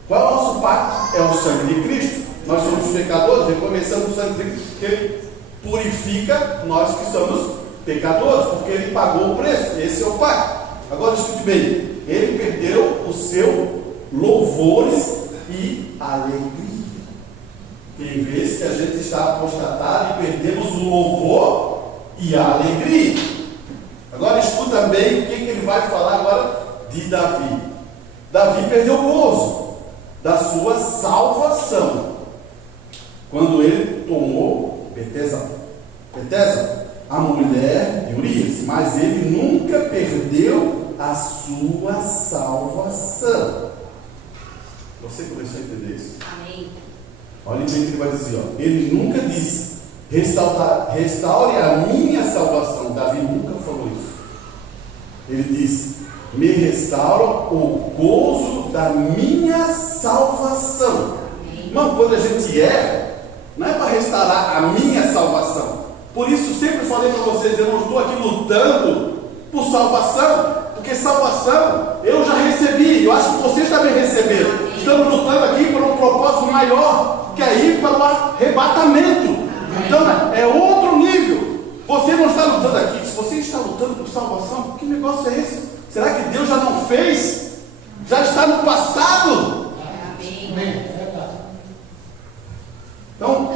Qual é o nosso pacto? É o sangue de Cristo. Nós somos pecadores, reconhecemos o sangue de Cristo, porque Ele purifica nós que somos pecadores, porque Ele pagou o preço. Esse é o pacto. Agora escute bem, Ele perdeu o seu louvores e alegria. Tem vezes que a gente está apostatado e perdemos o louvor e a alegria. Agora escuta bem o que ele vai falar agora de Davi. Davi perdeu o gozo da sua salvação quando ele tomou Betesda, a mulher de Urias, mas ele nunca perdeu a sua salvação. Você começou a entender isso? Amém. Olha bem o que ele vai dizer, ó. Ele nunca disse: restaure a minha salvação. Davi nunca falou isso. Ele disse: me restaura o gozo da minha salvação. Irmão, quando a gente erra, não é para restaurar a minha salvação. Por isso sempre falei para vocês, eu não estou aqui lutando por salvação, porque salvação eu já recebi, eu acho que vocês também receberam. Estamos lutando aqui por um propósito maior, que é ir para o arrebatamento. Então é outro nível. Você não está lutando aqui. Se você está lutando por salvação, que negócio é esse? Será que Deus já não fez? Já está no passado? Amém. Então,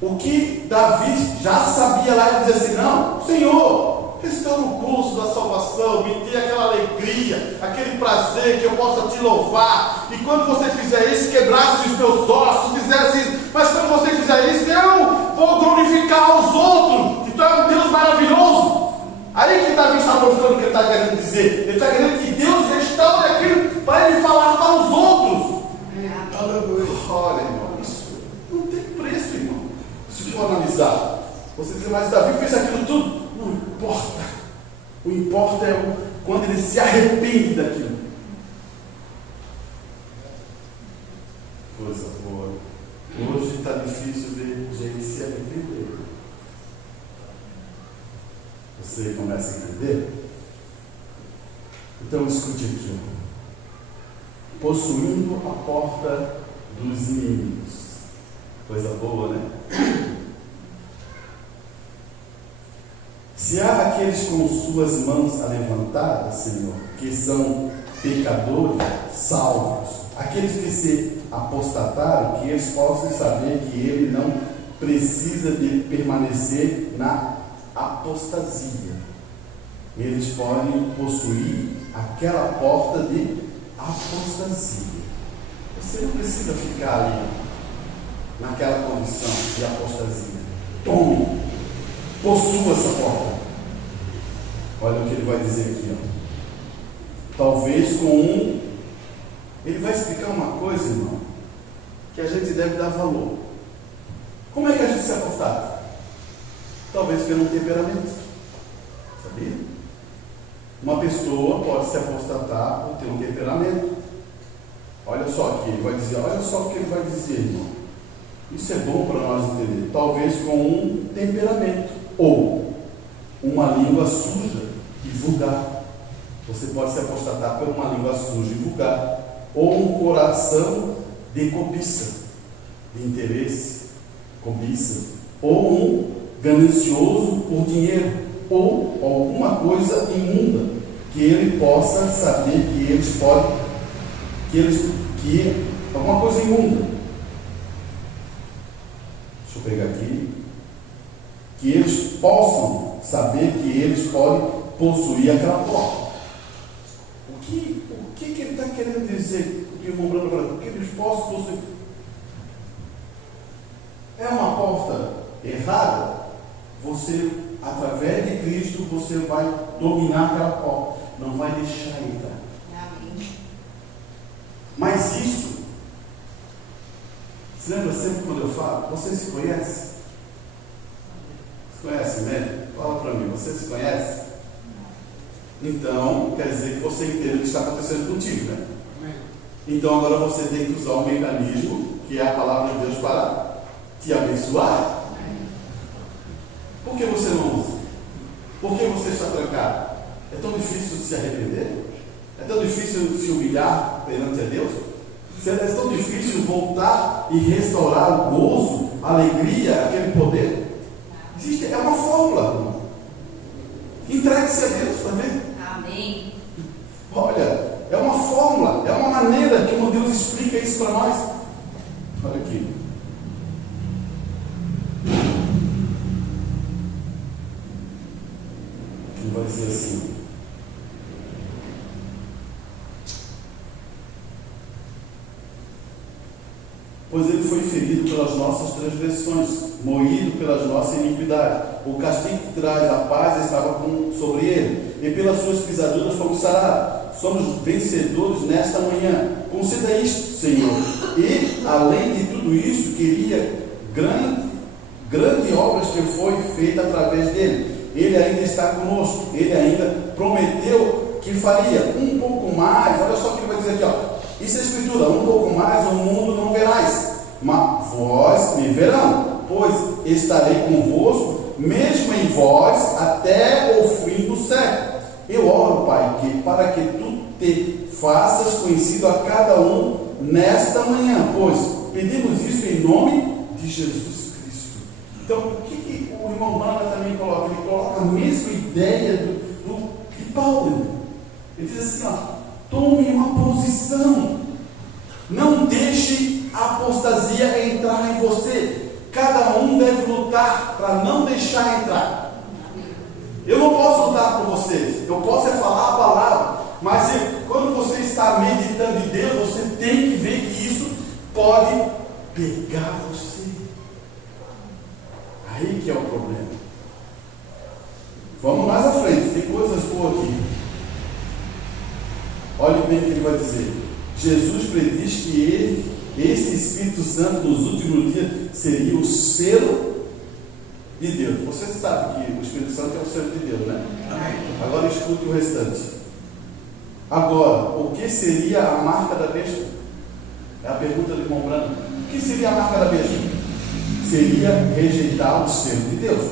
o que Davi já sabia lá, ele dizia assim: não, Senhor, restaura o gozo da salvação, me dê aquela alegria, aquele prazer que eu possa te louvar. E quando você fizer isso, quebrasse os meus ossos, fizesse isso. Mas quando você fizer isso, eu vou glorificar os outros. Então é um Deus maravilhoso. Aí que Davi está mostrando o que ele está querendo dizer. Ele está querendo que Deus restaure aquilo para ele falar para os outros. Olha, irmão, isso não tem preço, irmão. Se for analisar, você diz: mas Davi fez aquilo tudo. Não importa. O importa é quando ele se arrepende daquilo. Coisa boa. Hoje está difícil ver gente se arrepender. Você começa a entender? Então escute aqui. Possuindo a porta dos inimigos. Coisa boa, né? Se há aqueles com suas mãos levantadas, Senhor, que são pecadores, salvos, aqueles que se apostataram, que eles possam saber que ele não precisa de permanecer na apostasia. Eles podem possuir aquela porta de apostasia. Você não precisa ficar ali naquela condição de apostasia. Tome, possua essa porta. Olha o que ele vai dizer aqui, ó. talvez com um. Ele vai explicar uma coisa, irmão, que a gente deve dar valor. Como é que a gente se apostata? Talvez pelo temperamento. Sabia? Uma pessoa pode se apostatar por ter um temperamento. Olha só aqui, ele vai dizer, olha só o que ele vai dizer, irmão. Isso é bom para nós entender. Talvez com um temperamento ou uma língua suja e vulgar. Você pode se apostatar por uma língua suja e vulgar. Ou um coração de cobiça, de interesse, cobiça. Ou um ganancioso por dinheiro. Ou alguma coisa imunda, que ele possa saber que eles podem, que alguma coisa imunda. Deixa eu pegar aqui. Que eles possam saber que eles podem possuir aquela porta. O que ele está querendo dizer? O irmão Bruno falou, que eles possam possuir. É uma porta errada? Você, através de Cristo, você vai dominar aquela porta, não vai deixar entrar. Amém. Mas isso, se lembra sempre quando eu falo, você se conhece? Se conhece, né? Fala para mim, você se conhece? Então, quer dizer que você entende o que está acontecendo contigo, né? Então agora você tem que usar um mecanismo, que é a palavra de Deus, para te abençoar. Por que você não usa? Por que você está trancado? É tão difícil de se arrepender? É tão difícil de se humilhar perante a Deus? É tão difícil voltar e restaurar o gozo, a alegria, aquele poder? Existe, é uma fórmula. Entregue-se a Deus, está vendo? Amém. Olha, é uma fórmula, é uma maneira que Deus explica isso para nós. Olha aqui. Ele vai dizer assim: pois ele foi ferido pelas nossas transgressões, moído pelas nossas iniquidades. O castigo que traz a paz estava sobre ele, e pelas suas pisaduras fomos sarados. Somos vencedores nesta manhã. Conceda isto, Senhor. E, além de tudo isso, queria grande obras que foi feita através dele. Ele ainda está conosco. Ele ainda prometeu que faria um pouco mais. Olha só o que ele vai dizer aqui, ó. Isso é escritura, um pouco mais o mundo não verás, mas vós me verão, pois estarei convosco, mesmo em vós, até o fim do século. Eu oro, Pai, para que tu te faças conhecido a cada um nesta manhã, pois pedimos isso em nome de Jesus Cristo. Então, o que o irmão Manga também coloca? Ele coloca a mesma ideia de Paulo. Ele diz assim, tome uma posição, não deixe a apostasia entrar em você. Cada um deve lutar para não deixar entrar. Eu não posso lutar por vocês, eu posso falar a palavra, mas quando você está meditando em Deus, você tem que ver que isso pode pegar você. Aí que é o problema. Vamos mais à frente, tem coisas boas aqui. Olha bem o que ele vai dizer. Jesus prediz que esse Espírito Santo nos últimos dias seria o selo de Deus. Você sabe que o Espírito Santo é o selo de Deus, né? Amém. Agora escute o restante. Agora, o que seria a marca da besta? É a pergunta do irmão Branco. O que seria a marca da besta? Seria rejeitar o selo de Deus.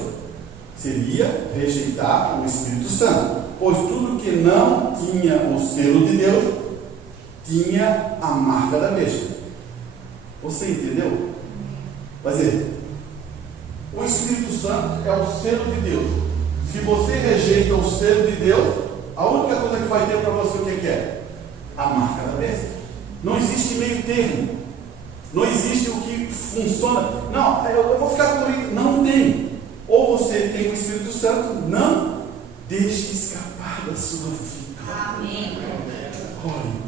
Seria rejeitar o Espírito Santo. Pois tudo que não tinha o selo de Deus tinha a marca da besta. Você entendeu? Vai dizer, o Espírito Santo é o selo de Deus. Se você rejeita o selo de Deus, a única coisa que vai ter para você o que é? A marca da besta. Não existe meio termo. Não existe o que funciona. Não, eu vou ficar com ele. Não tem. Ou você tem o Espírito Santo, não deixe escapar da sua vida. Amém. Olha.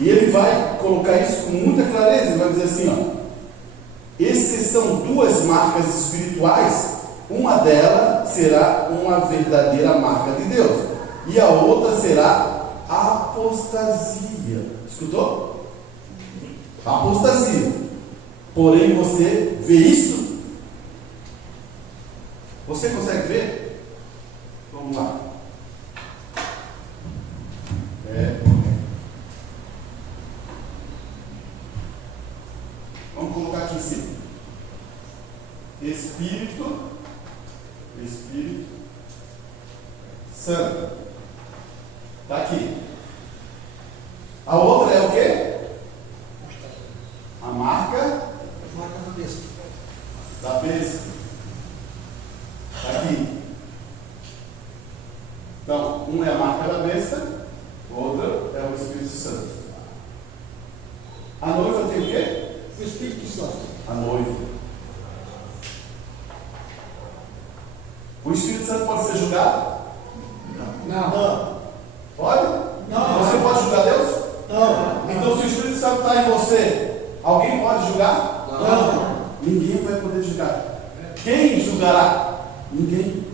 E ele vai colocar isso com muita clareza. Ele vai dizer assim, Essas são duas marcas espirituais. Uma delas será uma verdadeira marca de Deus, e a outra será apostasia. Escutou? Apostasia. Porém, você vê isso? Você consegue ver? Vamos lá. Vamos colocar aqui em cima. Espírito Santo. Está aqui. A outra é o quê? A marca da besta. Da besta. Está aqui. Então, um é a marca da besta, o outro é o Espírito Santo. A noiva tem o quê? O Espírito Santo. A noiva. O Espírito Santo pode ser julgado? Não. Pode? Não. Você pode julgar Deus? Não. Então, se o Espírito Santo está em você, alguém pode julgar? Não. Ninguém vai poder julgar. Quem julgará? Ninguém.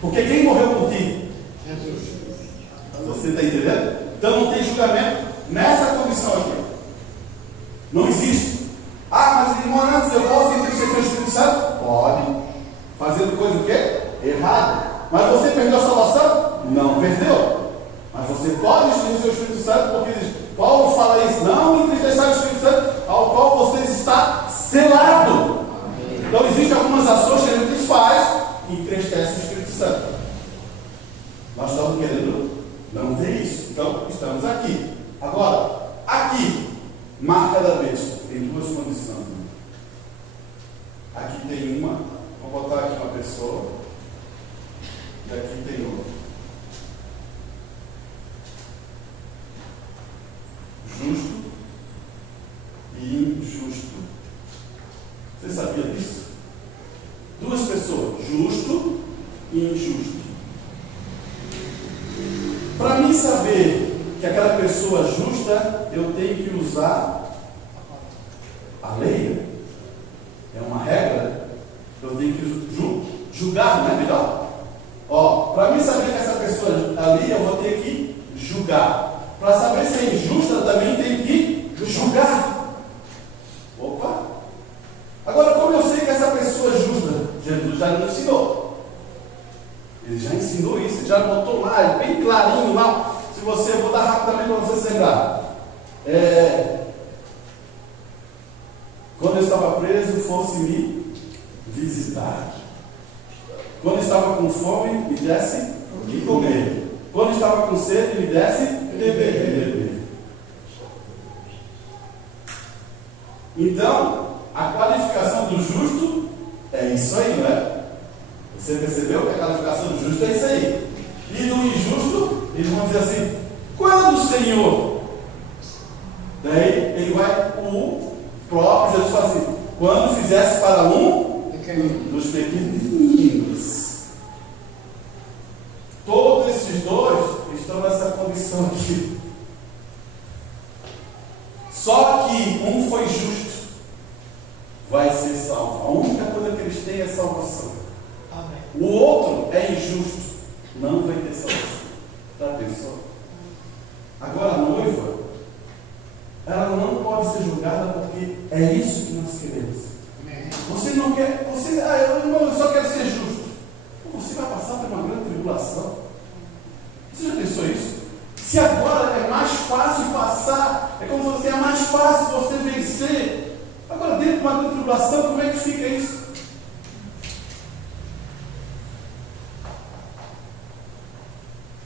Porque quem morreu por ti? Jesus. Você está entendendo? Então não tem julgamento nessa condição aqui. Não existe. Ah, mas irmão, antes eu posso entristecer o Espírito Santo? Pode. Fazendo coisa o quê? Errada. Mas você perdeu a salvação? Não perdeu. Mas você pode entristecer o Espírito Santo, porque Paulo fala isso. Não entristecer o Espírito Santo, ao qual você está selado. Então existem algumas ações que a gente faz que entristecem o Espírito Santo. Nós estamos querendo não ter isso. Então estamos aqui. Agora, aqui, marca da besta. Tem duas condições. Aqui tem uma. Vou botar aqui uma pessoa. E aqui tem outra. Justo e injusto. Você sabia disso? Duas pessoas, justo e injusto. Para mim saber que aquela pessoa é justa, eu tenho que usar a lei. É uma regra. Eu tenho que julgar, não é melhor? Para mim saber que essa pessoa ali, eu vou ter que julgar. Para saber se é injusta, eu também tenho que julgar. Opa! Agora, como eu sei que essa pessoa é justa? Jesus já nos ensinou. Ele já ensinou isso, ele já botou lá, bem clarinho lá. Se você, eu vou dar rapidamente para você se lembrar. Quando eu estava preso, fosse me visitar. Quando eu estava com fome, me desse de comer. Quando eu estava com sede, me desse de beber. Então, a qualificação do justo é isso aí, não é? Você percebeu que a qualificação do justo é isso aí. E do injusto, eles vão dizer assim: quando, Senhor? Daí ele vai, o próprio Jesus fala assim: quando fizesse para um dos pequeninos. Todos esses dois estão nessa condição aqui. Só que um foi justo, vai ser salvo. A única coisa que eles têm é salvação. Amém. O outro é injusto, não vai ter salvação. Presta atenção. Agora a noiva, ela não pode ser julgada porque é isso que nós queremos. Você não quer, eu só quero ser justo. Você vai passar por uma grande tribulação. Você já pensou isso? Se agora é mais fácil passar, é como se fosse, é mais fácil você vencer. Agora, dentro de uma grande tribulação, como é que fica isso?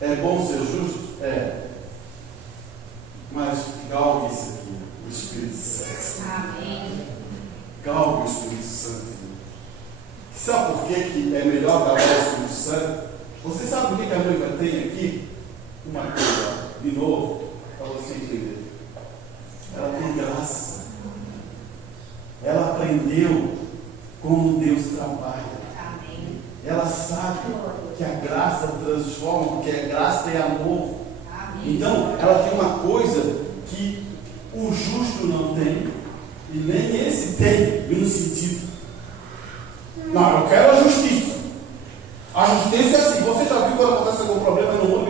É bom ser justo? É. Mas galgue isso aqui, o Espírito Santo. Amém. Galgue o Espírito Santo. Sabe por que é melhor galgar o Espírito Santo? Você sabe o que a noiva tem aqui? Uma coisa, de novo, para você entender. Ela tem graça. Ela aprendeu como Deus trabalha. Amém. Ela sabe que a graça transforma, porque a graça tem amor. Amém. Então, ela tem uma coisa que o justo não tem, e nem esse tem, em um sentido. Não, eu quero a justiça. A justiça é assim. Você já viu quando acontece algum problema no mundo?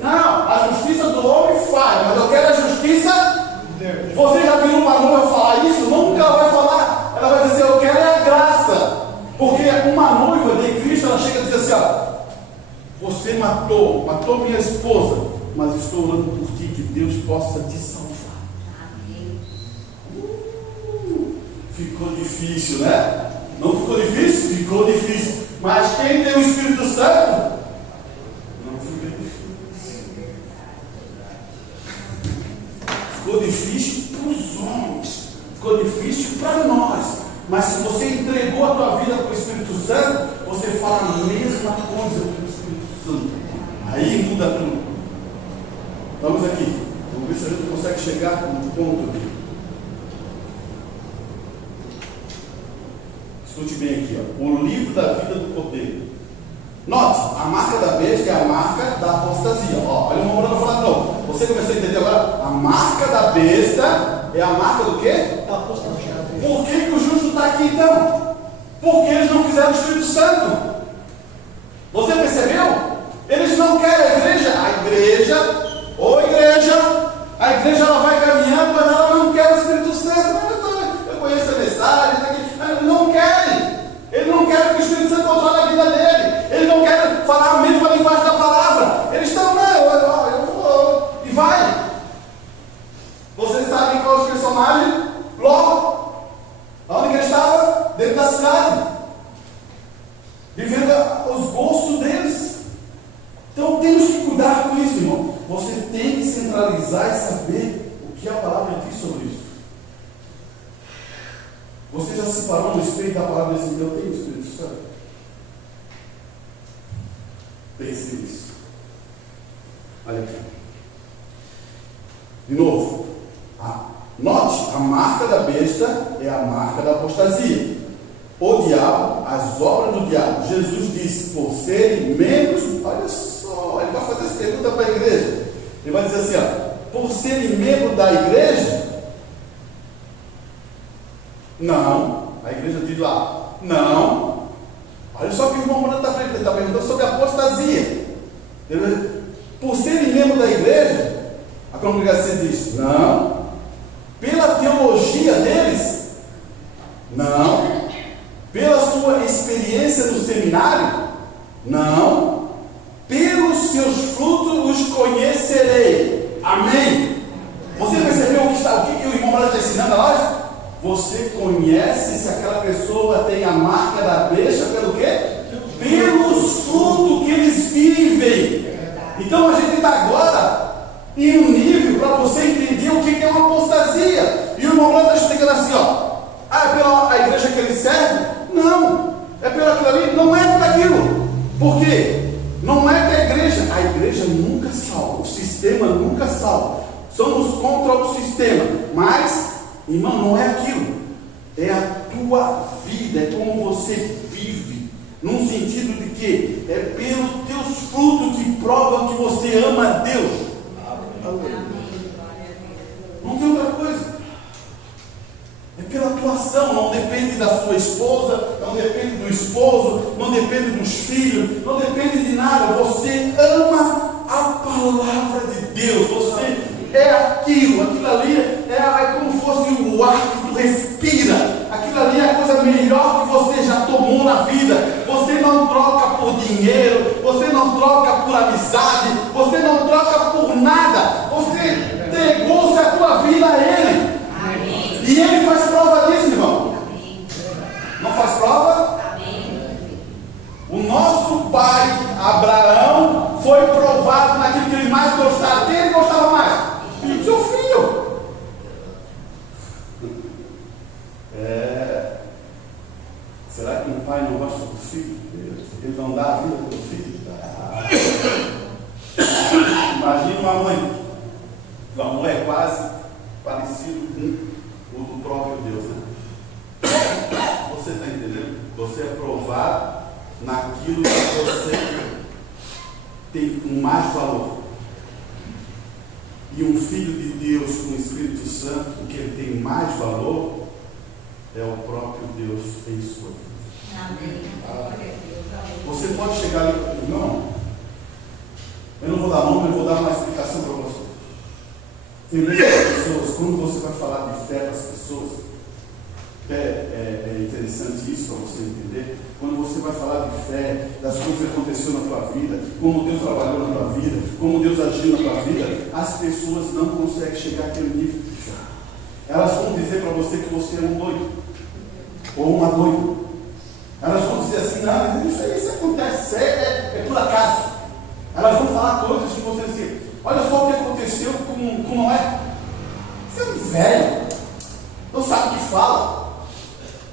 Não, a justiça do homem justiça. Você já viu uma noiva falar isso? Nunca ela vai falar. Ela vai dizer, eu quero é a graça. Porque uma noiva de Cristo, ela chega a dizer assim, ó, você matou minha esposa, mas estou orando por ti, que Deus possa te salvar. Ficou difícil, né? Não ficou difícil? Ficou difícil. Mas quem tem o Espírito Santo, não fica difícil. Ficou difícil para os homens, ficou difícil para nós. Mas se você entregou a tua vida para o Espírito Santo, você fala a mesma coisa para o Espírito Santo. Aí muda tudo. Vamos aqui. Vamos ver se a gente consegue chegar no ponto aqui. Escute bem aqui, ó. O livro da vida do Cordeiro. Note, a marca da besta é a marca da apostasia. Ó, olha o Morando falando de novo. Você começou a entender agora? A marca da besta é a marca do quê? Da apostasia. Por que o justo está aqui então? Porque eles não quiseram o Espírito Santo. Você percebeu? Eles não querem a igreja. A igreja ela vai caminhando, mas ela não quer o Espírito Santo. Eu conheço a mensagem, eles não querem. Eles não querem que o Espírito Santo controle a vida dele. Eles não querem falar a mesma linguagem da palavra. Eles estão, eu vou, e vai. Vocês sabem qual é o personagem? Ló. Onde que ele estava? Dentro da cidade. Vivendo os gostos deles. Então temos que cuidar com isso, irmão. Você tem que centralizar e saber o que a palavra diz sobre isso. Você já se parou no espelho da palavra e disse, eu tenho o Espírito Santo? Pense nisso. Olha aqui. De novo. Note, a marca da besta é a marca da apostasia. O diabo, as obras do diabo. Jesus disse, por serem membros, olha só, ele vai fazer essa pergunta para a igreja. Ele vai dizer assim, ó, por serem membros da igreja, não. A igreja diz lá, não. Olha só o que o irmão Morando está perguntando sobre a apostasia. Por serem membros da igreja, a congregação diz, não. Pela teologia deles, não. Pela sua experiência no seminário, não. Pelos seus frutos os conhecerei. Amém? Você percebeu o que o irmão Morando está ensinando a nós? Você conhece se aquela pessoa tem a marca da besta pelo quê? Pelos frutos que eles vivem. Então a gente está agora em um nível para você entender o que é uma apostasia. E o irmão Morando está explicando assim, ó. É pela igreja que ele serve? Não. É pelo aquilo ali? Não é por aquilo. Por quê? Não é que a igreja nunca salva. O sistema nunca salva. Somos contra o sistema. Mas, irmão, não é aquilo. É a tua vida. É como você vive. Num sentido de que é pelos teus frutos que provam que você ama a Deus. Não tem outra coisa. É pela tua ação, não depende da sua esposa, não depende do esposo, não depende dos filhos, não depende de nada. Você ama a palavra de Deus, você é aquilo ali é como fosse o ar que tu respira, aquilo ali é a coisa melhor que você já tomou na vida. Você não troca por dinheiro, você não troca por amizade, você não troca por nada, você entregou-se a tua vida a Ele. Amém. E Ele faz prova disso, irmão. Amém. Não faz prova? Amém. O nosso pai Abraão foi provado naquilo que ele mais gostava. Quem ele gostava mais? O seu filho. Será que um pai não gosta do filho? Ele não dá a vida para o filho? Imagina uma mãe. O amor é quase parecido com o do próprio Deus, né? Você está entendendo? Você é provado naquilo que você tem mais valor. E um filho de Deus com o Espírito Santo, o que ele tem mais valor é o próprio Deus em sua vida. Amém. Você pode chegar ali e não, eu não vou dar nome, eu vou dar uma explicação para você. Tem muitas pessoas, quando você vai falar de fé para as pessoas, é interessante isso para você entender. Quando você vai falar de fé, das coisas que aconteceram na tua vida, como Deus trabalhou na tua vida, como Deus agiu na tua vida, as pessoas não conseguem chegar àquele nível de fé. Elas vão dizer para você que você é um doido, ou uma doida. Elas vão dizer assim: não, isso acontece, é por acaso. Elas vão falar coisas que você diz: olha só o que aconteceu com Noé. Você é um velho, não sabe o que fala.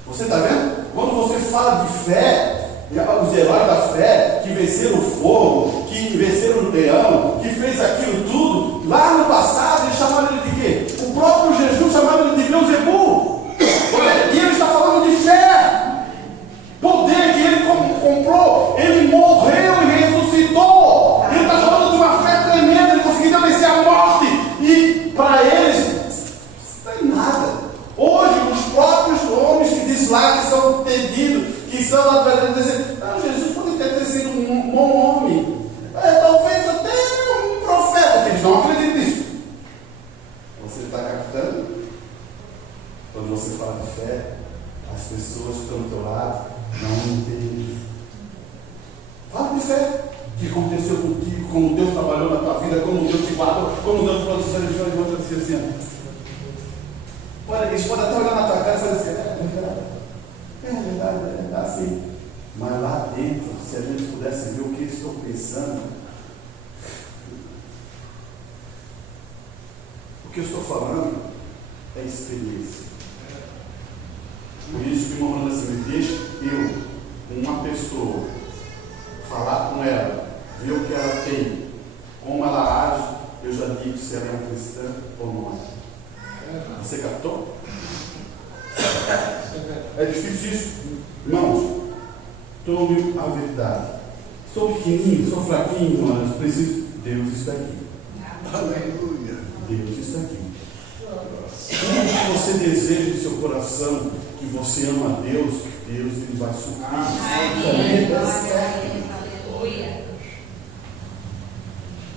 Você está vendo? Quando você fala de fé, os heróis da fé, que venceram o fogo, que venceram o leão, que fez aquilo tudo, lá no passado eles chamaram ele de quê? O próprio Jesus chamava ele de Beelzebul. E ele está falando de fé, poder que ele comprou, ele morreu e ressuscitou. Ele está falando de uma fé tremenda, ele conseguiu vencer a morte. E para eles, isso não é nada. Hoje, os próprios homens que dizem lá que são entendidos, que são lá para dizer: não, Jesus pode ter sido um bom homem, talvez até um profeta, que eles não acreditam nisso. Você está captando? Quando você fala de fé, as pessoas que estão do teu lado não entendem. Fala de fé, o que aconteceu contigo, como Deus trabalhou na tua vida, como Deus te guardou, como Deus protegeu, e vão te dizer assim: eles podem até olhar na tua cara e fazer assim: é verdade, é assim. Mas lá dentro, se a gente pudesse ver o que eles estão pensando, o que eu estou falando é experiência. Por isso que o irmão Bruno assim: deixa eu, uma pessoa, falar com ela, ver o que ela tem, como ela age, eu já digo se ela é uma cristã ou não é. Você captou? É difícil isso. Irmãos, tome a verdade. Sou pequenininho, sou fraquinho, mas preciso. Deus está aqui. Aleluia. Deus está aqui. Quando você deseja de seu coração que você ama a Deus, Deus ele vai suprir.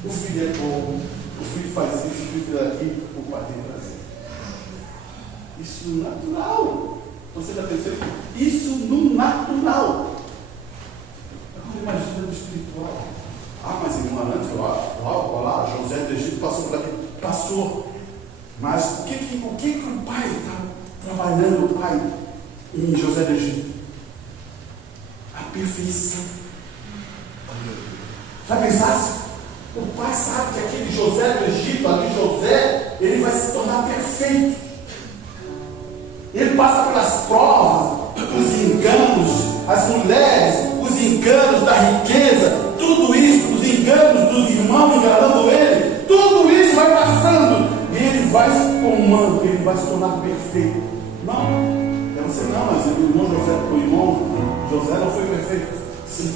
O filho é bom, o filho faz isso, o filho faz aquilo, o pai tem prazer. Isso no natural. Você já pensou? Isso no natural. Agora imagina no espiritual. Mas irmã, antes, olha lá, José do Egito passou por aqui. Passou. Mas o que o pai está trabalhando, o pai, em José do Egito? A perfeição. Já pensasse? O pai sabe que aquele José do Egito, ali José, ele vai se tornar perfeito. Ele passa pelas provas, os enganos, as mulheres, os enganos da riqueza, tudo isso, os enganos dos irmãos enganando ele, tudo isso vai passando e ele vai se tomando, ele vai se tornar perfeito. Não, eu não sei não, mas o irmão José não foi perfeito. Sim,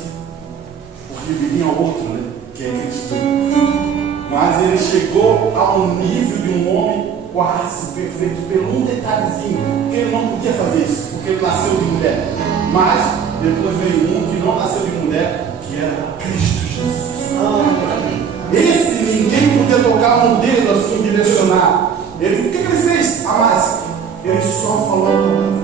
porque viria ao outro, né? Que é Cristo. Mas ele chegou ao nível de um homem quase perfeito, pelo um detalhezinho, porque ele não podia fazer isso, porque ele nasceu de mulher. Mas depois veio um que não nasceu de mulher, que era Cristo Jesus. Esse ninguém podia tocar um dedo assim, direcionar. Ele, o que ele fez? A mais, ele só falou a palavra.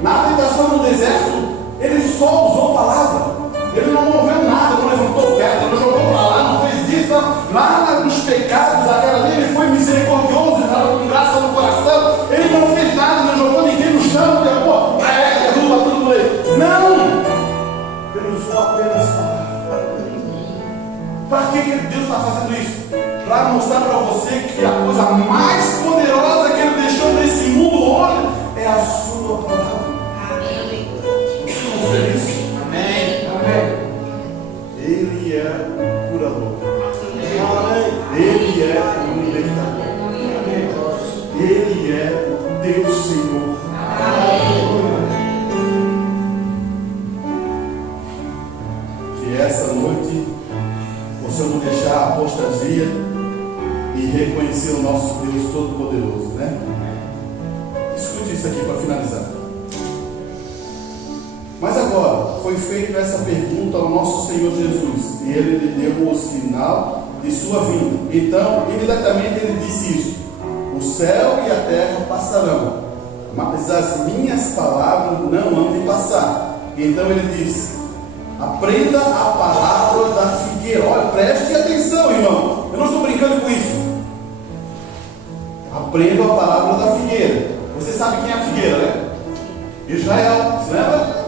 Na tentação no deserto, ele só usou a palavra. Ele não moveu nada, não levantou pedra, não jogou para lá, não fez isso. Não. Lá nos pecados daquela lei, ele foi misericordioso, ele estava com graça no coração. Ele não fez nada, não jogou ninguém no chão, derrubou, derruba tudo por ele. Não! Ele usou apenas a palavra. Para que Deus está fazendo isso? Para mostrar para você que a coisa mais poderosa que ele deixou nesse mundo hoje é a sua palavra. Amém. Você não vê isso? Ele é o curador. Ele é o libertador. Ele é o Deus Senhor. Que essa noite possamos deixar a apostasia e reconhecer o nosso Deus Todo-Poderoso, né? Escute isso aqui para finalizar. Mas agora, foi feita essa pergunta ao nosso Senhor Jesus, e Ele lhe deu o sinal de sua vinda. Então, imediatamente ele disse isso: o céu e a terra passarão, mas as minhas palavras não hão de passar. Então ele disse: aprenda a palavra da figueira. Olha, preste atenção, irmão. Eu não estou brincando com isso. Aprenda a palavra da figueira. Você sabe quem é a figueira, né? Israel, se lembra?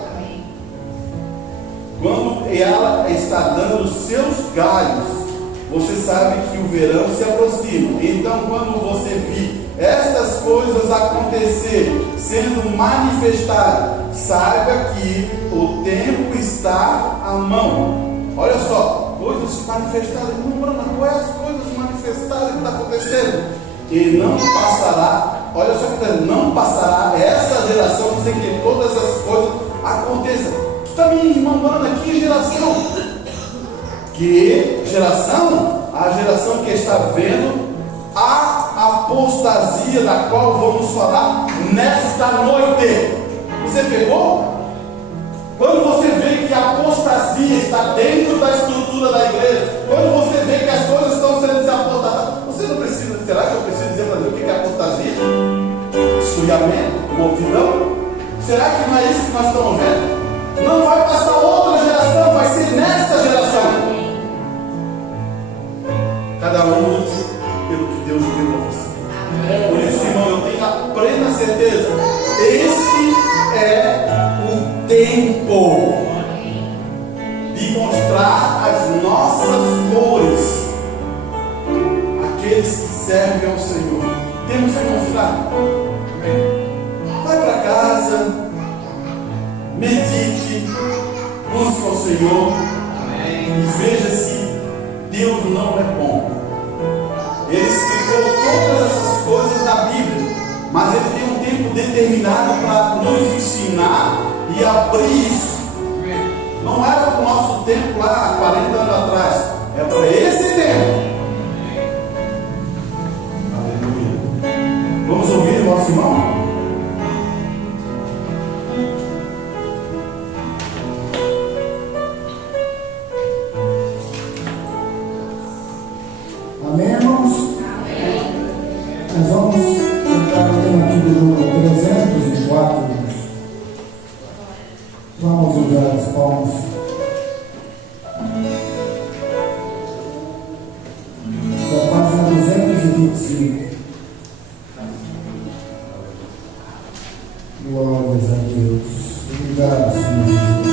Quando ela está dando seus galhos, você sabe que o verão se aproxima. Então, quando você vir estas coisas acontecer, sendo manifestadas, saiba que o tempo está à mão. Olha só, coisas manifestadas. Não, Bruna, quais as coisas manifestadas que está acontecendo? E não passará, olha só que está dizendo, não passará essa geração sem que todas as coisas aconteçam. Tu está me mandando que geração? Que geração? A geração que está vendo a apostasia da qual vamos falar nesta noite. Você pegou? Quando você vê que a apostasia está dentro da estrutura da igreja, quando você vê que as coisas estão sendo desapostadas, você não precisa, será que eu preciso dizer para Deus o que é apostasia? Esfriamento, multidão? Será que não é isso que nós estamos vendo? Não vai passar outra geração, vai ser nesta geração. Cada um lute pelo que Deus deu para você. Por isso, irmão, eu tenho a plena certeza. Esse é o tempo de mostrar as nossas cores àqueles que servem ao Senhor. Temos que mostrar. Vai para casa, medite, busque ao Senhor e veja se Deus não é bom. Ele explicou todas essas coisas na Bíblia, mas Ele tem um tempo determinado para nos ensinar e abrir isso. Não era para o nosso tempo lá, 40 anos atrás, é para esse tempo. Aleluia. Vamos ouvir o nosso irmão? Amém, irmãos? Amém. Nós vamos entrar no tema aqui do 304. Vamos usar as palmas. Da página 225. Glórias a Deus. Obrigado, Senhor Jesus.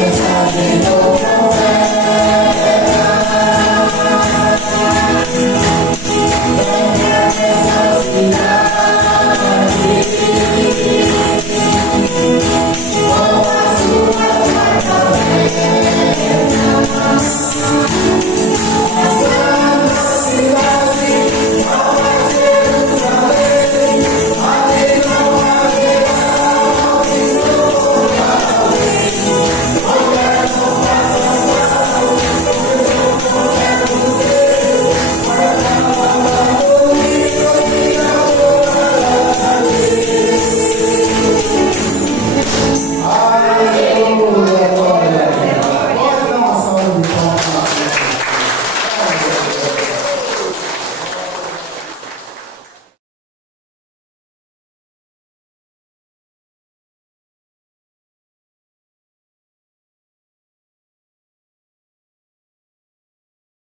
Mensagem